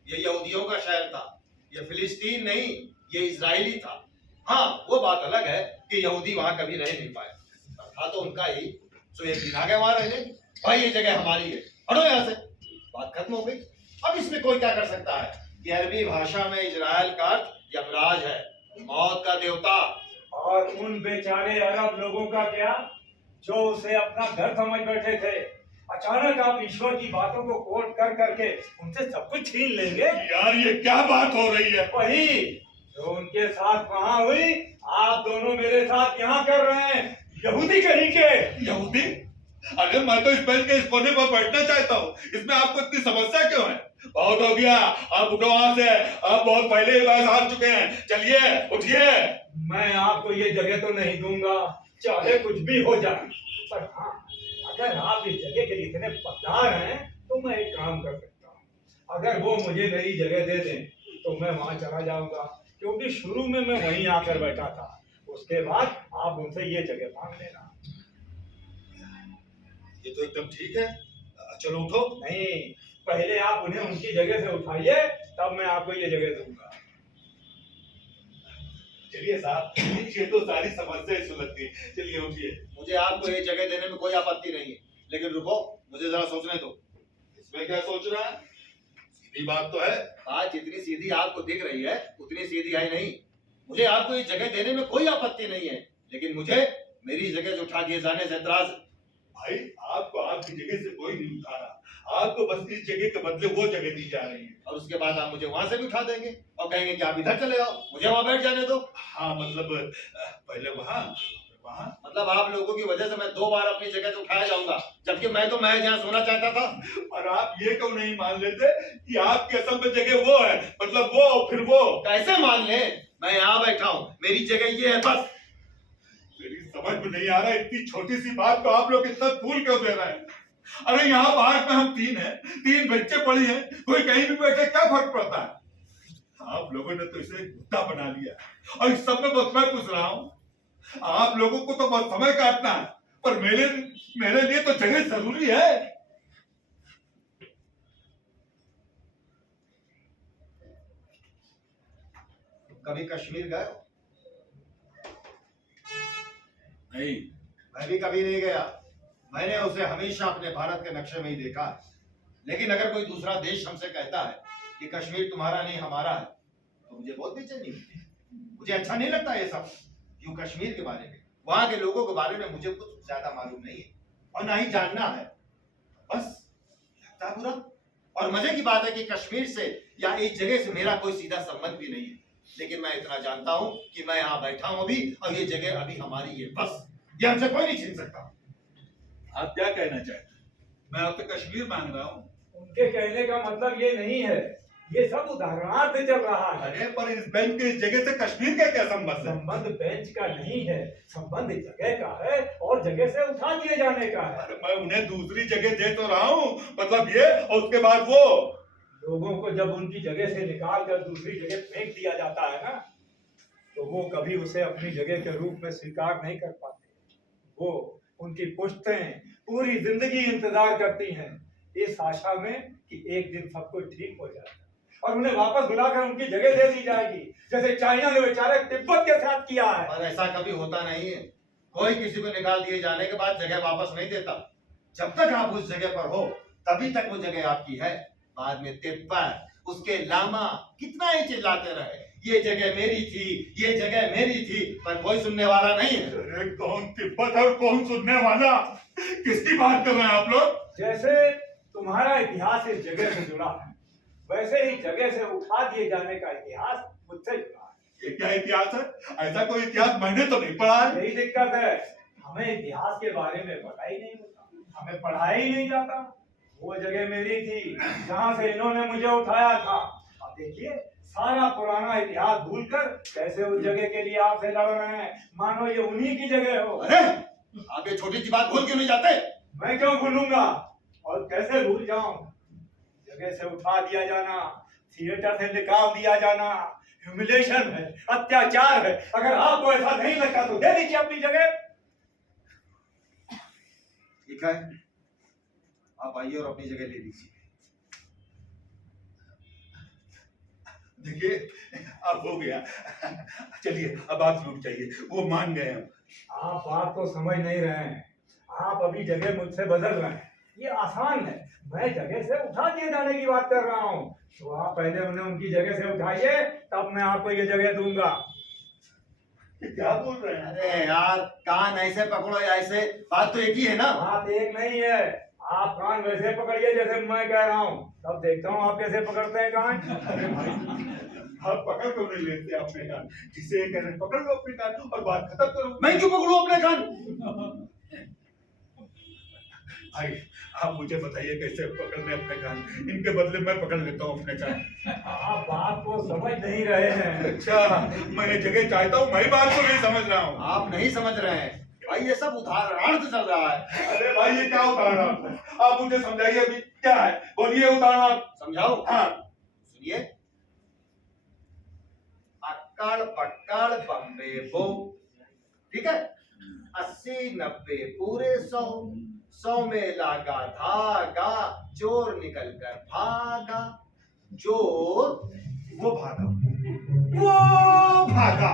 ये यहूदियों का शहर था, ये फिलिस्तीन नहीं, ये इजराइली था। हाँ, वो बात अलग है कि यहूदी वहां कभी रह नहीं पाए, था तो उनका ही, तो एक दिन आ गए वहां रहने। भाई ये जगह हमारी है, हटो यहाँ से। बात खत्म हो गई। अब इसमें कोई क्या कर सकता है कि अरबी भाषा में इजराइल का अर्थ यमराज है, मौत का देवता। और उन बेचारे अरब लोगों का क्या, जो उसे अपना घर समझ बैठे थे? अचानक आप ईश्वर की बातों को कोट कर करके उनसे सब कुछ छीन लेंगे। यार ये क्या बात हो रही है? वही जो उनके साथ वहां हुई, आप दोनों मेरे साथ यहाँ कर रहे हैं। यहूदी कहीं के यहूदी? अरे मैं तो इस बेंच के इस कोने पर बैठना चाहता हूँ, इसमें आपको इतनी समस्या क्यों है? बहुत हो गया, आप उठो वहां से, आप बहुत पहले ही बहस हार चुके हैं। चलिए उठिए। मैं आपको ये जगह तो नहीं दूंगा, चाहे कुछ भी हो जाए। पर हाँ, अगर आप इस जगह के लिए इतने पकदार हैं तो मैं एक काम कर सकता हूँ। अगर वो मुझे मेरी जगह दे दें तो मैं वहां चला जाऊंगा, क्योंकि शुरू में मैं वहीं आकर बैठा था। उसके बाद आप उनसे ये जगह मांग लेना। ये तो एकदम ठीक है, चलो उठो। नहीं, पहले आप उन्हें उनकी जगह से उठाइए, तब मैं आपको ये जगह दूंगा। चलिए साहब, ये तो सारी समस्या ही सुलझ गई। चलिए उठिए। मुझे आपको ये जगह देने में कोई आपत्ति नहीं है, लेकिन रुको, मुझे जरा सोचने दो। इसमें क्या सोच रहा है? सीधी बात तो है। बात जितनी सीधी आपको दिख रही है उतनी सीधी है नहीं। मुझे आपको ये जगह देने में कोई आपत्ति नहीं है, लेकिन मुझे मेरी जगह से उठा दिए जाने से एतराज है। भाई आपको आपकी जगह से कोई नहीं उठा रहा, आपको बस इस जगह के बदले वो जगह दी जा रही है। और उसके बाद आप मुझे वहां से भी उठा देंगे और कहेंगे कि आप इधर चले आओ, मुझे वहां बैठ जाने दो। हाँ मतलब पहले वहां वहां मतलब आप लोगों की वजह से मैं 2 बार अपनी जगह से उठाया जाऊंगा, जबकि मैं तो महज यहाँ सोना चाहता था। और आप ये क्यों नहीं मान लेते कि आपकी असल में जगह वो है, मतलब वो और फिर वो। कैसे मान ले? मैं यहाँ बैठा हूँ, मेरी जगह ये है बस। मेरी समझ में नहीं आ रहा इतनी छोटी सी बात को आप लोग इतना तूल क्यों दे रहे हैं। अरे यहाँ पार्क में हम 3 हैं, 3 बच्चे पड़ी हैं, कोई कहीं भी बैठे क्या फर्क पड़ता है। आप लोगों ने तो इसे मुद्दा बना लिया और इस सब में बस मैं पूछ रहा हूँ। आप लोगों को तो बस समय काटना है, पर मेरे लिए तो जगह जरूरी है। कभी कश्मीर गए हो? नहीं, मैं भी कभी नहीं गया। मैंने उसे हमेशा अपने भारत के नक्शे में ही देखा है। लेकिन अगर कोई दूसरा देश हमसे कहता है कि कश्मीर तुम्हारा नहीं हमारा है, तो मुझे बहुत बेचैनी होती है। मुझे अच्छा नहीं लगता ये सब। क्यों कश्मीर के बारे में, वहां के लोगों के बारे में मुझे कुछ ज्यादा मालूम नहीं है और ना ही जानना है। बस लगता बुरा। और मजे की बात है कि कश्मीर से या इस जगह से मेरा कोई सीधा संबंध भी नहीं है, लेकिन मैं इतना जानता हूं कि मैं यहाँ बैठा हूं अभी और ये जगह अभी हमारी है। बस ये हमसे कोई नहीं छीन सकता। आप क्या कहना चाहते हैं? मैं आपसे कश्मीर मांग रहा हूँ। उनके कहने का मतलब ये नहीं है, ये सब उदाहरणार्थ चल रहा है। अरे पर इस बेंच के इस जगह से कश्मीर का क्या संबंध है? संबंध बेंच का नहीं है, संबंध जगह का है और जगह से उठा दिए जाने का है। अरे मैं उन्हें दूसरी जगह दे तो रहा हूँ, मतलब ये और उसके बाद वो। लोगों को जब उनकी जगह से निकाल कर दूसरी जगह फेंक दिया जाता है ना, तो वो कभी उसे अपनी जगह के रूप में स्वीकार नहीं कर पाते। वो उनकी पुश्तें पूरी जिंदगी इंतजार करती हैं इस आशा में कि एक दिन सब कुछ ठीक हो जाए और उन्हें वापस बुलाकर उनकी जगह दे दी जाएगी, जैसे चाइना ने बेचारे तिब्बत के साथ किया है। और ऐसा कभी होता नहीं है। कोई किसी को निकाल दिए जाने के बाद जगह वापस नहीं देता। जब तक आप उस जगह पर हो तभी तक वो जगह आपकी है। बाद में तिब्बत, उसके लामा कितना ही चिल्लाते रहे, ये जगह मेरी थी, ये जगह मेरी थी, पर कोई सुनने वाला नहीं है। अरे कौन तिब्बत है और कौन सुनने वाला? किसकी बात कर रहे हैं आप लोग? जैसे तुम्हारा इतिहास इस जगह से जुड़ा है, वैसे ही जगह से उठा दिए जाने का इतिहास मुझसे जुड़ा है। ये क्या इतिहास है? ऐसा कोई इतिहास मैंने तो नहीं पढ़ा है। यही दिक्कत है, हमें इतिहास के बारे में पता ही नहीं होता, हमें पढ़ाया ही नहीं जाता। वो जगह मेरी थी जहाँ से इन्होंने मुझे उठाया था। अब देखिए, सारा पुराना इतिहास भूलकर कैसे उस जगह के लिए आपसे लड़ रहे हैं, मानो ये उन्हीं की जगह हो। अरे आप ये छोटी सी बात भूल क्यों नहीं जाते? मैं क्यों भूलूंगा और कैसे भूल जाऊं? जगह से उठा दिया जाना, थिएटर से निकाल दिया जाना ह्यूमिलेशन है, अत्याचार है। अगर आपको ऐसा नहीं लगता तो दे दीजिए अपनी जगह। ठीक है, आप आइए और अपनी जगह ले लीजिए। देखिए अब हो गया, चलिए अब आप रुक जाइए, वो मान गए हम। आप बात को समझ नहीं रहे हैं, आप अभी जगह मुझसे बदल रहे हैं। ये आसान है, मैं जगह से उठा दिए जाने की बात कर रहा हूँ। तो आप पहले उन्हें उनकी जगह से उठाइए, तब मैं आपको ये जगह दूंगा। ये क्या बोल रहे हैं? अरे यार, कान ऐसे पकड़ो या ऐसे, बात तो एक ही है ना। बात एक नहीं है, आप कान वैसे पकड़िए जैसे मैं कह रहा हूँ, तब देखता हूँ आप कैसे पकड़ते हैं कान। अरे भाई, आप पकड़ क्यों नहीं लेते अपने कान? जिसे ये कह रहे हैं, पकड़ लो अपने कान और बात खत्म करो। मैं क्यों पकड़ूं अपने कान? भाई आप मुझे बताइए कैसे पकड़ने अपने कान, इनके बदले मैं पकड़ लेता हूँ अपने कान। आप बात को समझ नहीं रहे हैं। अच्छा, मैं ये जगह चाहता हूँ, मैं बात को नहीं समझ रहा हूँ। आप नहीं समझ रहे हैं भाई, ये सब उदाहरणार्थ चल रहा है। अरे भाई ये क्या उदाहरण है? आप मुझे समझाइए अभी क्या है, बोलिए उदाहरण। समझाओ? हाँ सुनिए, अक्कड़ पक्कड़ बम्बे बो, ठीक है? 80 90 पूरे 100, 100 में लागा धागा, चोर निकल कर भागा। चोर वो भागा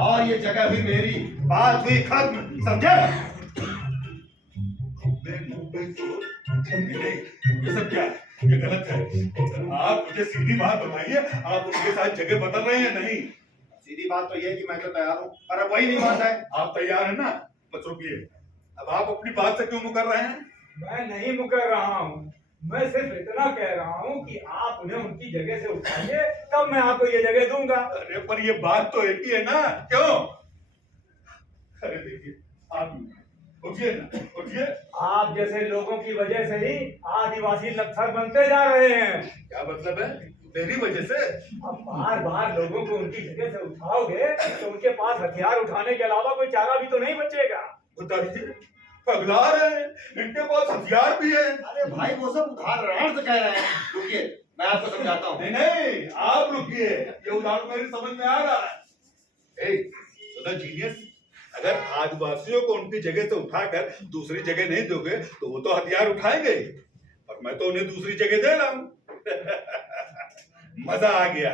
और ये जगह भी मेरी। बात हुई खत्म, समझे? ये सब क्या है? ये गलत है। आप मुझे सीधी बात बताइए, आप उनके साथ जगह बदल रहे हैं नहीं? सीधी बात तो ये है कि मैं तो तैयार हूँ, पर अब वही नहीं मानता है। आप तैयार हैं ना? बस रुकिए, अब आप अपनी बात से क्यों मुकर रहे हैं? मैं नहीं मुकर रहा हूँ, मैं सिर्फ इतना कह रहा हूँ कि आप उन्हें उनकी जगह से उठाइए, तब मैं आपको ये जगह दूंगा। अरे पर ये बात तो एक ही है ना, क्यों? अरे देखिए, आप उठिए ना, उठिए। आप जैसे लोगों की वजह से ही आदिवासी नक्सल बनते जा रहे हैं। क्या मतलब है? मेरी वजह से? अब बार बार लोगों को उनकी जगह से उठाओगे तो उनके पास हथियार उठाने के अलावा कोई चारा भी तो नहीं बचेगा। बता दीजिए, पगला रहे हैं, इनके पास हथियार भी है। अरे भाई वो सब उदाहरण से कह रहे हैं। रुकिए, मैं आपको समझाता हूँ। नहीं नहीं, आप रुकिए, ये उदाहरण मेरी समझ में आ रहा है। सुनो जीनियस, अगर आदिवासियों को उनकी जगह से उठाकर दूसरी जगह नहीं दोगे तो वो तो हथियार उठाएंगे, पर मैं तो उन्हें दूसरी जगह दे रहा हूँ। मजा आ गया।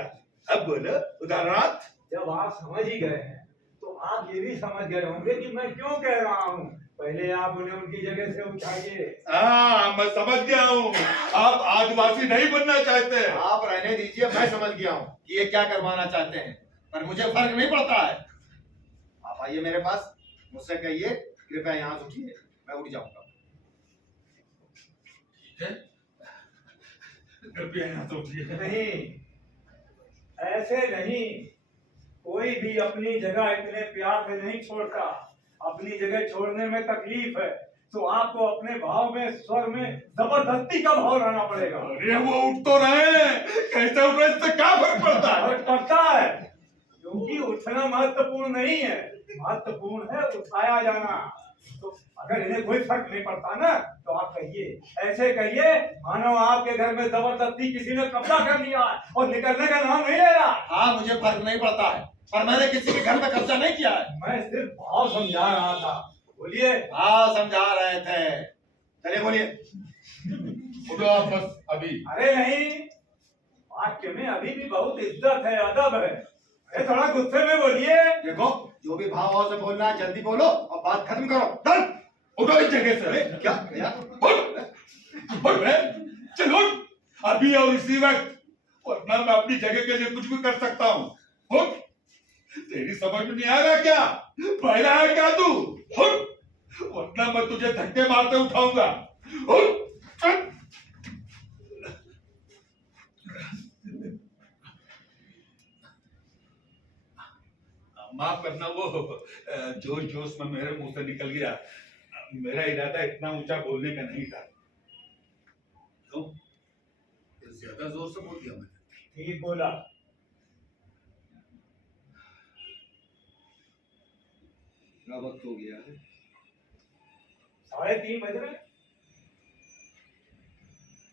अब बोलो उदाहरण। जब आप समझ ही गए हैं तो आप ये भी समझ गए होंगे कि मैं क्यों कह रहा हूँ। पहले आप उन्हें उनकी जगह से उठाइए। हाँ, मैं समझ गया हूँ, आप आदिवासी नहीं बनना चाहते। आप रहने दीजिए, मैं समझ गया हूँ कि ये क्या करवाना चाहते हैं, पर मुझे फर्क नहीं पड़ता है। आप आइए मेरे पास, मुझसे कहिए कृपया यहाँ से उठिए, मैं उठ जाऊंगा। ठीक है, कृपया यहाँ से उठिए। नहीं, ऐसे नहीं, कोई भी अपनी जगह इतने प्यार से नहीं छोड़ता। अपनी जगह छोड़ने में तकलीफ है तो आपको अपने भाव में, स्वर में जबरदस्ती का भाव लाना पड़ेगा। अरे वो उठ तो रहे हैं, कैसे उठ रहे हैं, इससे क्या फर्क पड़ता है? फर्क पड़ता है, क्योंकि उठना महत्वपूर्ण नहीं है, महत्वपूर्ण है उठाया जाना। तो अगर इन्हें कोई फर्क नहीं पड़ता ना तो आप कहिए, ऐसे कहिए मानो आपके घर में जबरदस्ती किसी ने कब्जा कर लिया है और निकलने का नाम नहीं ले रहा। हाँ, मुझे फर्क नहीं पड़ता है, पर मैंने किसी के घर में कब्जा नहीं किया है। मैं सिर्फ भाव समझा रहा था। बोलिए। हाँ, समझा रहे थे, चलिए बोलिए। उठो आप बस अभी। अरे नहीं, वाक्य में अभी भी बहुत इज्जत है, अदब है। अरे थोड़ा गुस्से में बोलिए। देखो, जो भी भाव से बोलना है जल्दी बोलो और बात खत्म करो। चल उठो इस जगह से। क्या क्या? उठ बे, चल उठ, अभी और इसी वक्त, वरना मैं अपनी जगह के लिए कुछ भी कर सकता हूँ। उठ, तेरी समझ में नहीं आ रहा क्या? पहला है क्या तू? उठ, वरना मैं तुझे धक्के मारते उठाऊंगा। उठ, चल। माफ करना, वो जोश जोश में मेरे मुंह से निकल गया। मेरा इरादा इतना ऊंचा बोलने का नहीं था। क्यों? ज्यादा जोर से बोल दिया मैंने? ठीक बोला। इतना वक्त हो गया है, 3:30 बज रहे।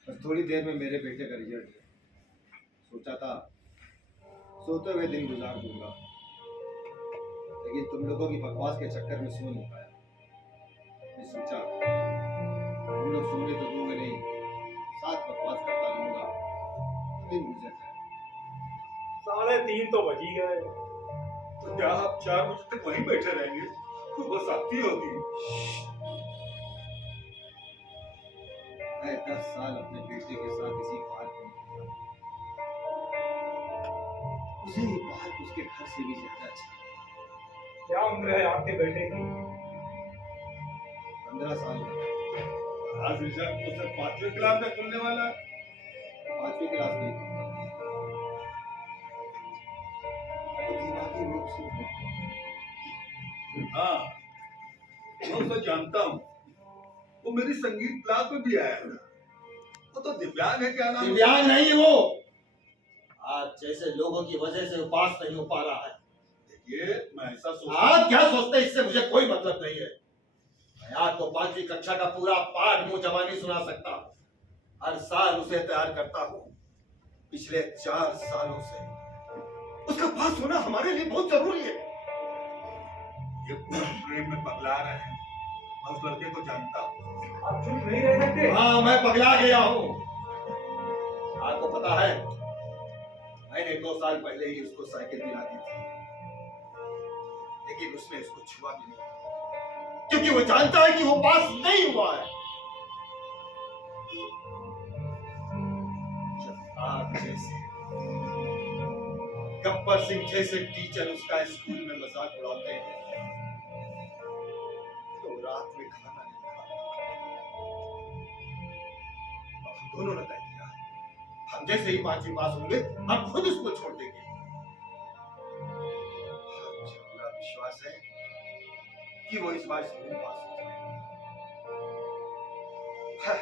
बस थोड़ी देर में मेरे बेटे का रिजल्ट है। सोचा था सोते हुए दिन गुजार दूंगा, लेकिन तुम लोगों की बकवास के चक्कर में सो नहीं पाया। मैं सोचा तुम लोग सोने तो दोगे नहीं, साथ बकवास करता रहूंगा, दिन गुजर जाए। 3:30 तो बज ही गए। तो क्या आप 4 बजे तक वहीं बैठे रहेंगे? तो बस आती होगी। मैं 10 साल अपने बेटे के साथ इसी पार्क में बिताया। उसे ये पार्क उसके घर से भी ज्यादा अच्छा लगा। क्या उम्र है आपके बेटे की? 15 साल का। आज रिजल्ट तो सिर्फ 5वीं क्लास में खुलने वाला है। 5वीं क्लास में तो दिमागी रूप से हाँ, मैं उसे जानता हूँ, वो मेरी संगीत क्लास में भी आया था। वो तो दिव्यांग है, क्या नाम? दिव्यांग नहीं है वो। आज जैसे लोगों की वजह से पास नहीं हो पा रहा है। देखिए, मैं ऐसा सोच, आप क्या सोचते हैं, इससे मुझे कोई मतलब नहीं है। मैं आपको 5वीं कक्षा का पूरा पाठ मुंह जबानी सुना सकता हूँ। हर साल उसे तैयार करता हूँ, पिछले 4 सालों से। उसका पास होना हमारे लिए बहुत जरूरी है। ये पूरा प्रेम में पगला रहे हैं। मैं उस लड़के को जानता हूँ। आप चुप नहीं रह सकते। हाँ, मैं पगला गया हूँ। आपको पता है, मैंने 2 साल पहले ही उसको साइकिल दिला दी थी, लेकिन उसने इसको छुआ भी नहीं, क्योंकि वो जानता है कि वो पास नहीं हुआ है। जैसे गब्बर सिंह जैसे टीचर उसका स्कूल में मजाक उड़ाते हैं तो रात में खाना नहीं खाता। अब हम दोनों ने तय किया है, हम जैसे ही 5वीं पास होंगे हम खुद उसको छोड़ देंगे। मुझे पूरा विश्वास है कि वो इस बार स्कूल पास हो जाएगा। हाँ।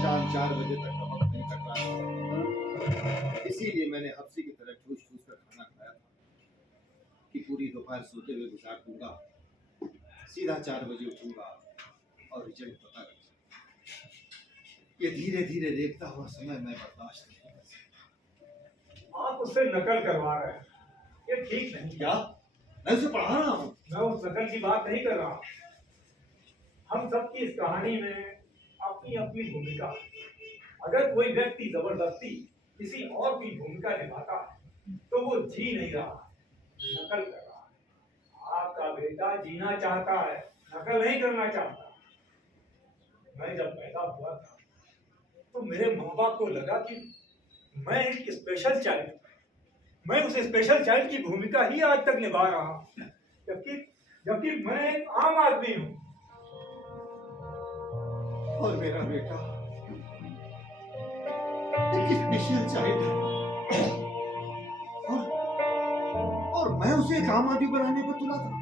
शाम 4 बजे तक का वक्त नहीं कट रहा था, इसीलिए मैंने हफ्सी की तरह ठूस ठूस कर खाना खाया था कि पूरी दोपहर सोते हुए गुजार दूंगा, सीधा 4 बजे उठूंगा और रिजल्ट पता लग जाएगा। ये धीरे धीरे देखता हुआ समय मैं बर्दाश्त नहीं कर सकता। आप उससे नकल करवा रहे हैं, ये ठीक नहीं। क्या? मैं उसे पढ़ा रहा हूँ। मैं उस नकल की बात नहीं कर रहा। हम सबकी इस कहानी में अपनी अपनी भूमिका है। अगर कोई व्यक्ति जबरदस्ती किसी और की भूमिका निभाता है तो वो जी नहीं रहा, नकल कर रहा है। आपका बेटा जीना चाहता है, नकल नहीं करना चाहता। मैं जब पैदा हुआ था तो मेरे माँ बाप को लगा कि मैं एक स्पेशल चाइल्ड, मैं उस स्पेशल चाइल्ड की भूमिका ही आज तक निभा रहा हूँ, जबकि मैं एक आम आदमी हूँ। और मेरा बेटा एक स्पेशल चाइल्ड है और मैं उसे एक आम आदमी बनाने पर तुला था।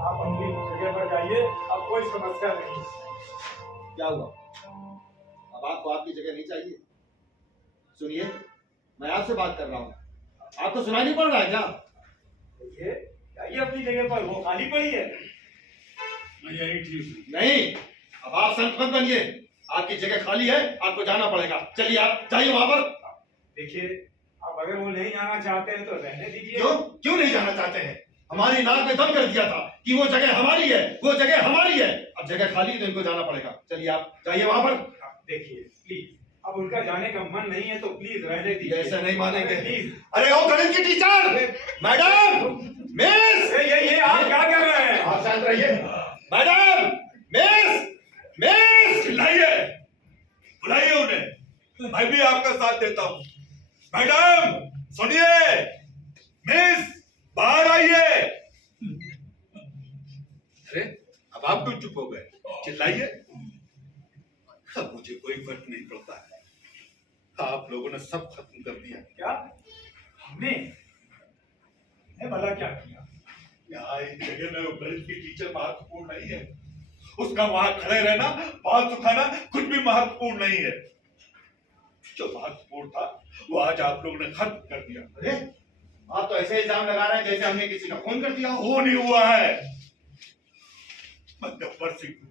आप अपनी जगह पर जाइए, अब कोई समस्या नहीं। क्या हुआ? अब आपको आपकी जगह नहीं चाहिए? सुनिए, मैं आपसे बात कर रहा हूँ, आपको सुनाई नहीं पड़ रहा है क्या? देखिए, जाइए अपनी जगह पर, वो खाली पड़ी है। मैं यही ठीक हूँ। नहीं, अब आप संत मत बनिए, आपकी जगह खाली है, आपको जाना पड़ेगा। चलिए आप जाइए वहां पर। देखिए, अब अगर वो नहीं जाना चाहते हैं तो रहने दीजिए। क्यों नहीं जाना चाहते हैं? हमारी नाक में दम कर दिया था कि वो जगह हमारी है, वो जगह हमारी है। अब जगह खाली है तो इनको जाना पड़ेगा। चलिए आप जाइए वहां पर। देखिए प्लीज, अब उनका जाने का मन नहीं है तो प्लीज रहने दीजिए। ऐसा नहीं मानेंगे प्लीज। अरे ओ गणित की टीचर, मैडम, मिस, ये आप क्या कर रहे हैं? आप शांत रहिए। मैडम, मिस, चिल्लाइए, बुलाइए उन्हें, मैं भी आपका साथ देता हूँ। मैडम सुनिए, मिस बाहर आइए। अरे अब आप क्यों चुप हो गए? चिल्लाइए। अब मुझे कोई फर्क नहीं पड़ता है, आप लोगों ने सब खत्म कर दिया। क्या? हमने भला क्या किया? यहाँ इस जगह में वो गणित की टीचर महत्वपूर्ण नहीं है, उसका वहां खड़े रहना, बात उठाना कुछ भी महत्वपूर्ण नहीं है। जो महत्वपूर्ण था वो आज आप लोगों ने खत्म कर दिया। अरे आप तो ऐसे इल्जाम लगा रहे हैं जैसे हमने किसी का खून कर दिया हो। वो नहीं हुआ है। मैं गब्बर सिंह हूं,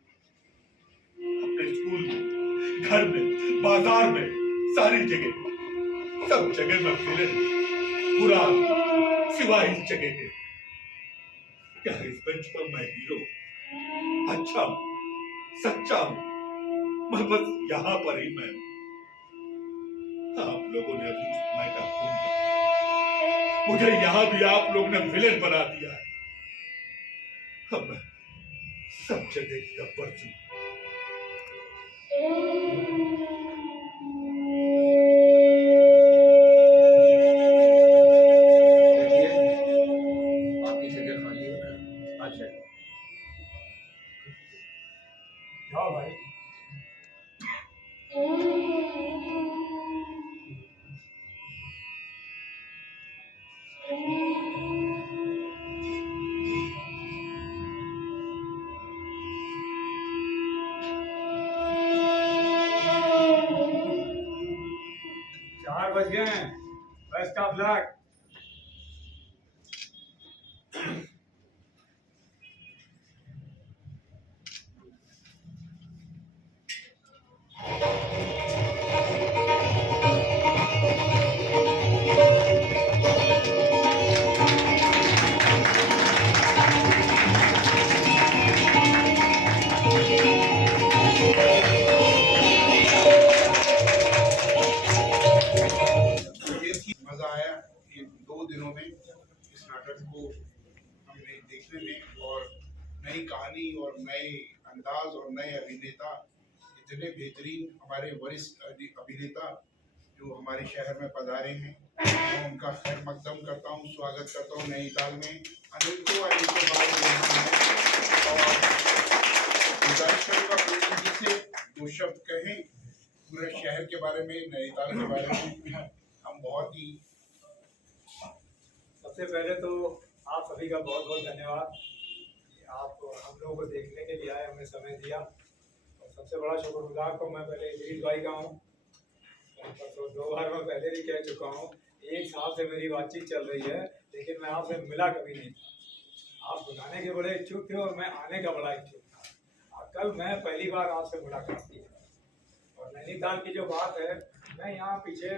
अपने स्कूल में, घर में, बाजार में, सारी जगह, सब जगह मैं विलेन, बुरा, सिवाय इस जगह के। क्या इस बेंच पर मैं हीरो, अच्छा हूं, सच्चा हूं? मैं बस यहाँ पर ही मैं। आप लोगों ने अभी मैं का खून कर दिया, मुझे यहाँ भी आप लोगों ने विलेन बना दिया है। अब मैं सब जगह गब्बर सिंह। आपकी जगह खाली है, आ जाइए। जाओ भाई। बज गए हैं, बेस्ट ऑफ लक। नई कहानी और नए अंदाज और नए अभिनेता, इतने बेहतरीन हमारे वरिष्ठ अभिनेता जो हमारे शहर में पधारे हैं, मैं उनका खैर मकदम करता हूँ, स्वागत करता हूँ नैनीताल में। अनेकों अनेकों बार यहाँ हैं और गुजारिश करूँगा प्रेम जी से दो शब्द कहें पूरे शहर के बारे में, नैनीताल के बारे में। हम बहुत ही सबसे पहले तो आप सभी का बहुत बहुत धन्यवाद कि आप हम लोगों को देखने के लिए आए, हमें समय दिया। और सबसे बड़ा शुक्रगुजार तो मैं पहले इद्रीस भाई का हूँ। तो 2 बार मैं पहले भी कह चुका हूँ, 1 साल से मेरी बातचीत चल रही है, लेकिन मैं आपसे मिला कभी नहीं था। आप बुलाने के बड़े इच्छुक थे और मैं आने का बड़ा इच्छुक था। और कल मैं पहली बार आपसे मुलाकात की। और नैनीताल की जो बात है, मैं यहाँ पीछे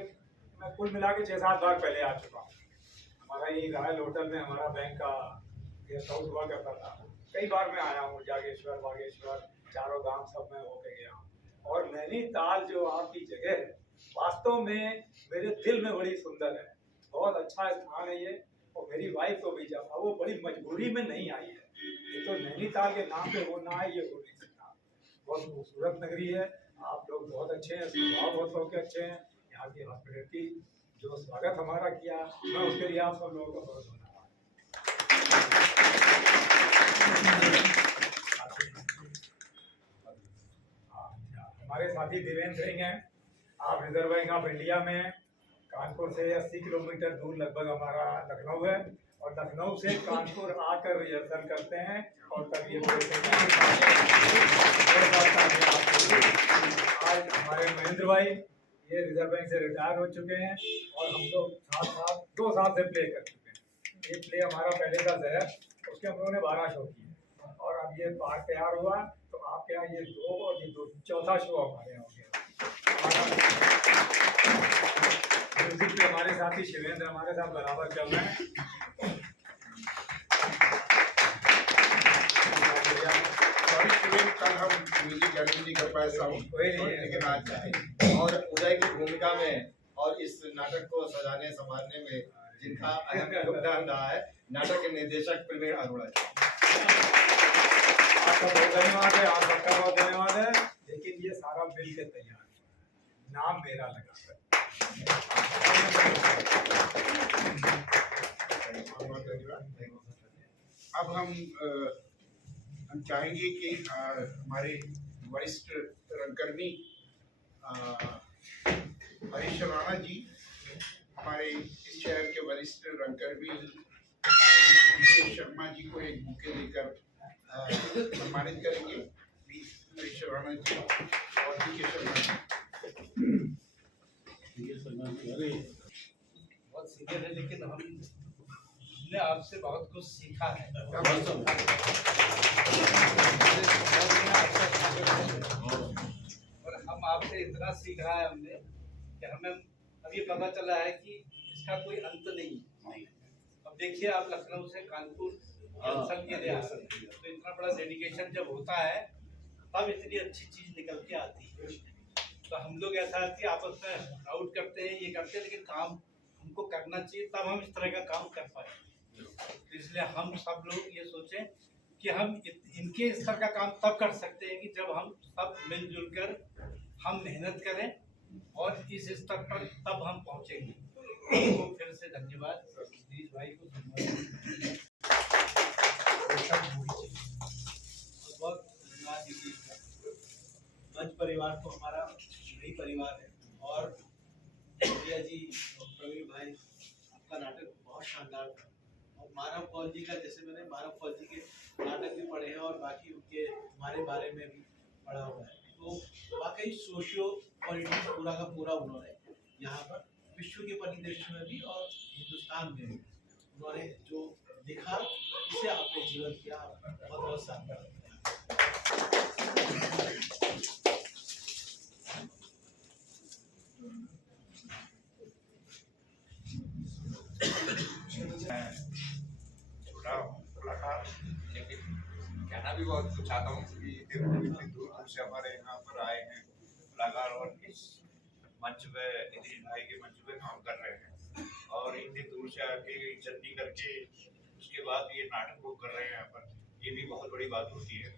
मैं कुल मिला के 6-7 बार पहले आ चुका हूँ। हमारा ये रॉयल होटल में हमारा बैंक का गेस्ट हाउस हुआ करता था। कई बार मैं आया हूँ, जागेश्वर, बागेश्वर, चारों धाम सब में होके गया हूँ। और नैनीताल जो आपकी जगह है, वास्तव में मेरे दिल में बड़ी सुंदर है। बहुत अच्छा स्थान है ये। और मेरी वाइफ को भी जब वो बड़ी मजबूरी में नहीं आई है, ये तो नैनीताल के नाम पे वो ना है, ये हो नहीं सकता। बहुत खूबसूरत नगरी है। आप लोग बहुत अच्छे हैं, स्वभाव बहुत लोग के अच्छे हैं। यहाँ की हॉस्पिटलिटी जो स्वागत हमारा किया, मैं उसके लिए आप सब लोगों का बहुत धन्यवाद। हमारे साथी धीरेन्द्र सिंह हैं। आप रिजर्व बैंक ऑफ इंडिया में हैं। कानपुर से 80 किलोमीटर दूर लगभग हमारा लखनऊ है। और लखनऊ से कानपुर आकर रिहर्सल करते हैं और तब ये आज हमारे महेंद्र भाई ये रिजर्व बैंक से रिटायर हो चुके हैं और हम लोग साथ 2 साल से प्ले कर चुके हैं। ये प्ले हमारा पहले का है, उसके हम लोगों ने 12 शो किए और अब ये पार्ट तैयार हुआ तो आपके यहाँ ये 2 और ये 2 चौथा शो हमारे यहाँ हो गया। म्यूजिक पे हमारे साथी शिवेंद्र हमारे साथ बराबर चल रहे हैं। कल हम म्यूजिक अरेंज नहीं कर पाए साउंड, लेकिन आज चाहे और उदय की भूमिका में और इस नाटक को सजाने संभालने में जिनका अहम योगदान रहा है, नाटक के निर्देशक प्रवीण अरोड़ा जी। आपका बहुत धन्यवाद है, आप सबका बहुत धन्यवाद है। लेकिन ये सारा मिल के तैयार है, नाम मेरा लगा है। अब हम चाहेंगे कि हमारे वरिष्ठ रंगकर्मी हरीश राणा जी, हमारे इस शहर के वरिष्ठ रंगकर्मी शर्मा जी को एक बुके देकर सम्मानित करेंगे। प्लीज हरीश राणा जी और शर्मा जी। बहुत सीनियर है, लेकिन हमने आपसे बहुत कुछ सीखा है। और हम आपसे इतना सीखा है हमने कि हमें अब ये पता चला है कि इसका कोई अंत नहीं। अब देखिए, आप लखनऊ से कानपुर रिहर्सल के लिए आ सकते हैं, तो इतना बड़ा डेडिकेशन जब होता है तब इतनी अच्छी चीज निकल के आती है। तो हम लोग ऐसा है कि आपस में डाउट करते हैं, ये करते हैं, लेकिन काम हमको करना चाहिए, तब हम इस तरह का काम कर पाए। तो इसलिए हम सब लोग ये सोचें कि हम इनके स्तर का काम तब कर सकते हैं कि जब हम सब मिलजुल कर हम मेहनत करें और इस स्तर पर तब हम पहुंचेंगे। तो फिर से धन्यवाद इद्रीस भाई को, धन्यवाद बहुत धन्यवाद इद्रीस भाई। मंच परिवार तो हमारा यही परिवार है। और भैया जी और प्रवीण भाई, आपका नाटक बहुत शानदार था। और मानव कौल जी का, जैसे मैंने मानव कौल जी के नाटक भी पढ़े हैं और बाकी उनके हमारे बारे में भी पढ़ा हुआ है, तो वाकई सोशियो पॉलिटिक्स पूरा का पूरा उन्होंने यहाँ पर विश्व के परिदृश्य में भी और हिंदुस्तान में भी उन्होंने जो लिखा, इसे आपने जीवन किया। बहुत बहुत शानदार। छोटा कलाकार, लेकिन कहना भी बहुत कुछ चाहता हूँ कि इतनी दूर दूर से हमारे यहाँ पर आए हैं कलाकार और इस मंच पे, इद्रीस भाई के मंच पे काम कर रहे हैं और इतनी दूर से आके इज्जत नहीं करके उसके बाद ये नाटक को कर रहे हैं यहाँ पर। ये भी बहुत बड़ी बात होती है।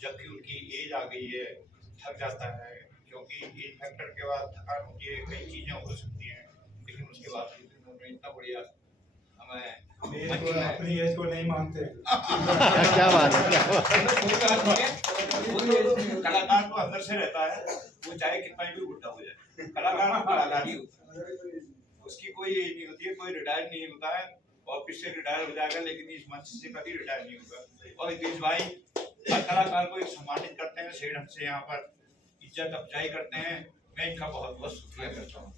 जबकि उनकी एज आ गई है, थक जाता है, क्योंकि एज फैक्टर के बाद थकान होती है, कई चीजें हो सकती हैं, लेकिन उसके बाद भी उन्होंने इतना बढ़िया हमें एज को, अपनी एज को नहीं मानते। क्या बात है, क्या बात है। कोई बात नहीं है, वो तो कलाकार तो अंदर से रहता है, वो चाहे कितना भी बुढ़ा हो जाए, कलाकार तो कलाकार ही होता है, उसकी कोई एज नहीं होती है, कोई रिटायर नहीं होता है, ऑफिस से रिटायर हो जाएगा लेकिन इस मंच से कभी रिटायर नहीं होगा। और हितेश भाई हर कलाकार को एक सम्मानित करते हैं, सही ढंग से यहाँ पर इज्जत अफजाई करते हैं, मैं इनका बहुत बहुत शुक्रिया करता हूँ।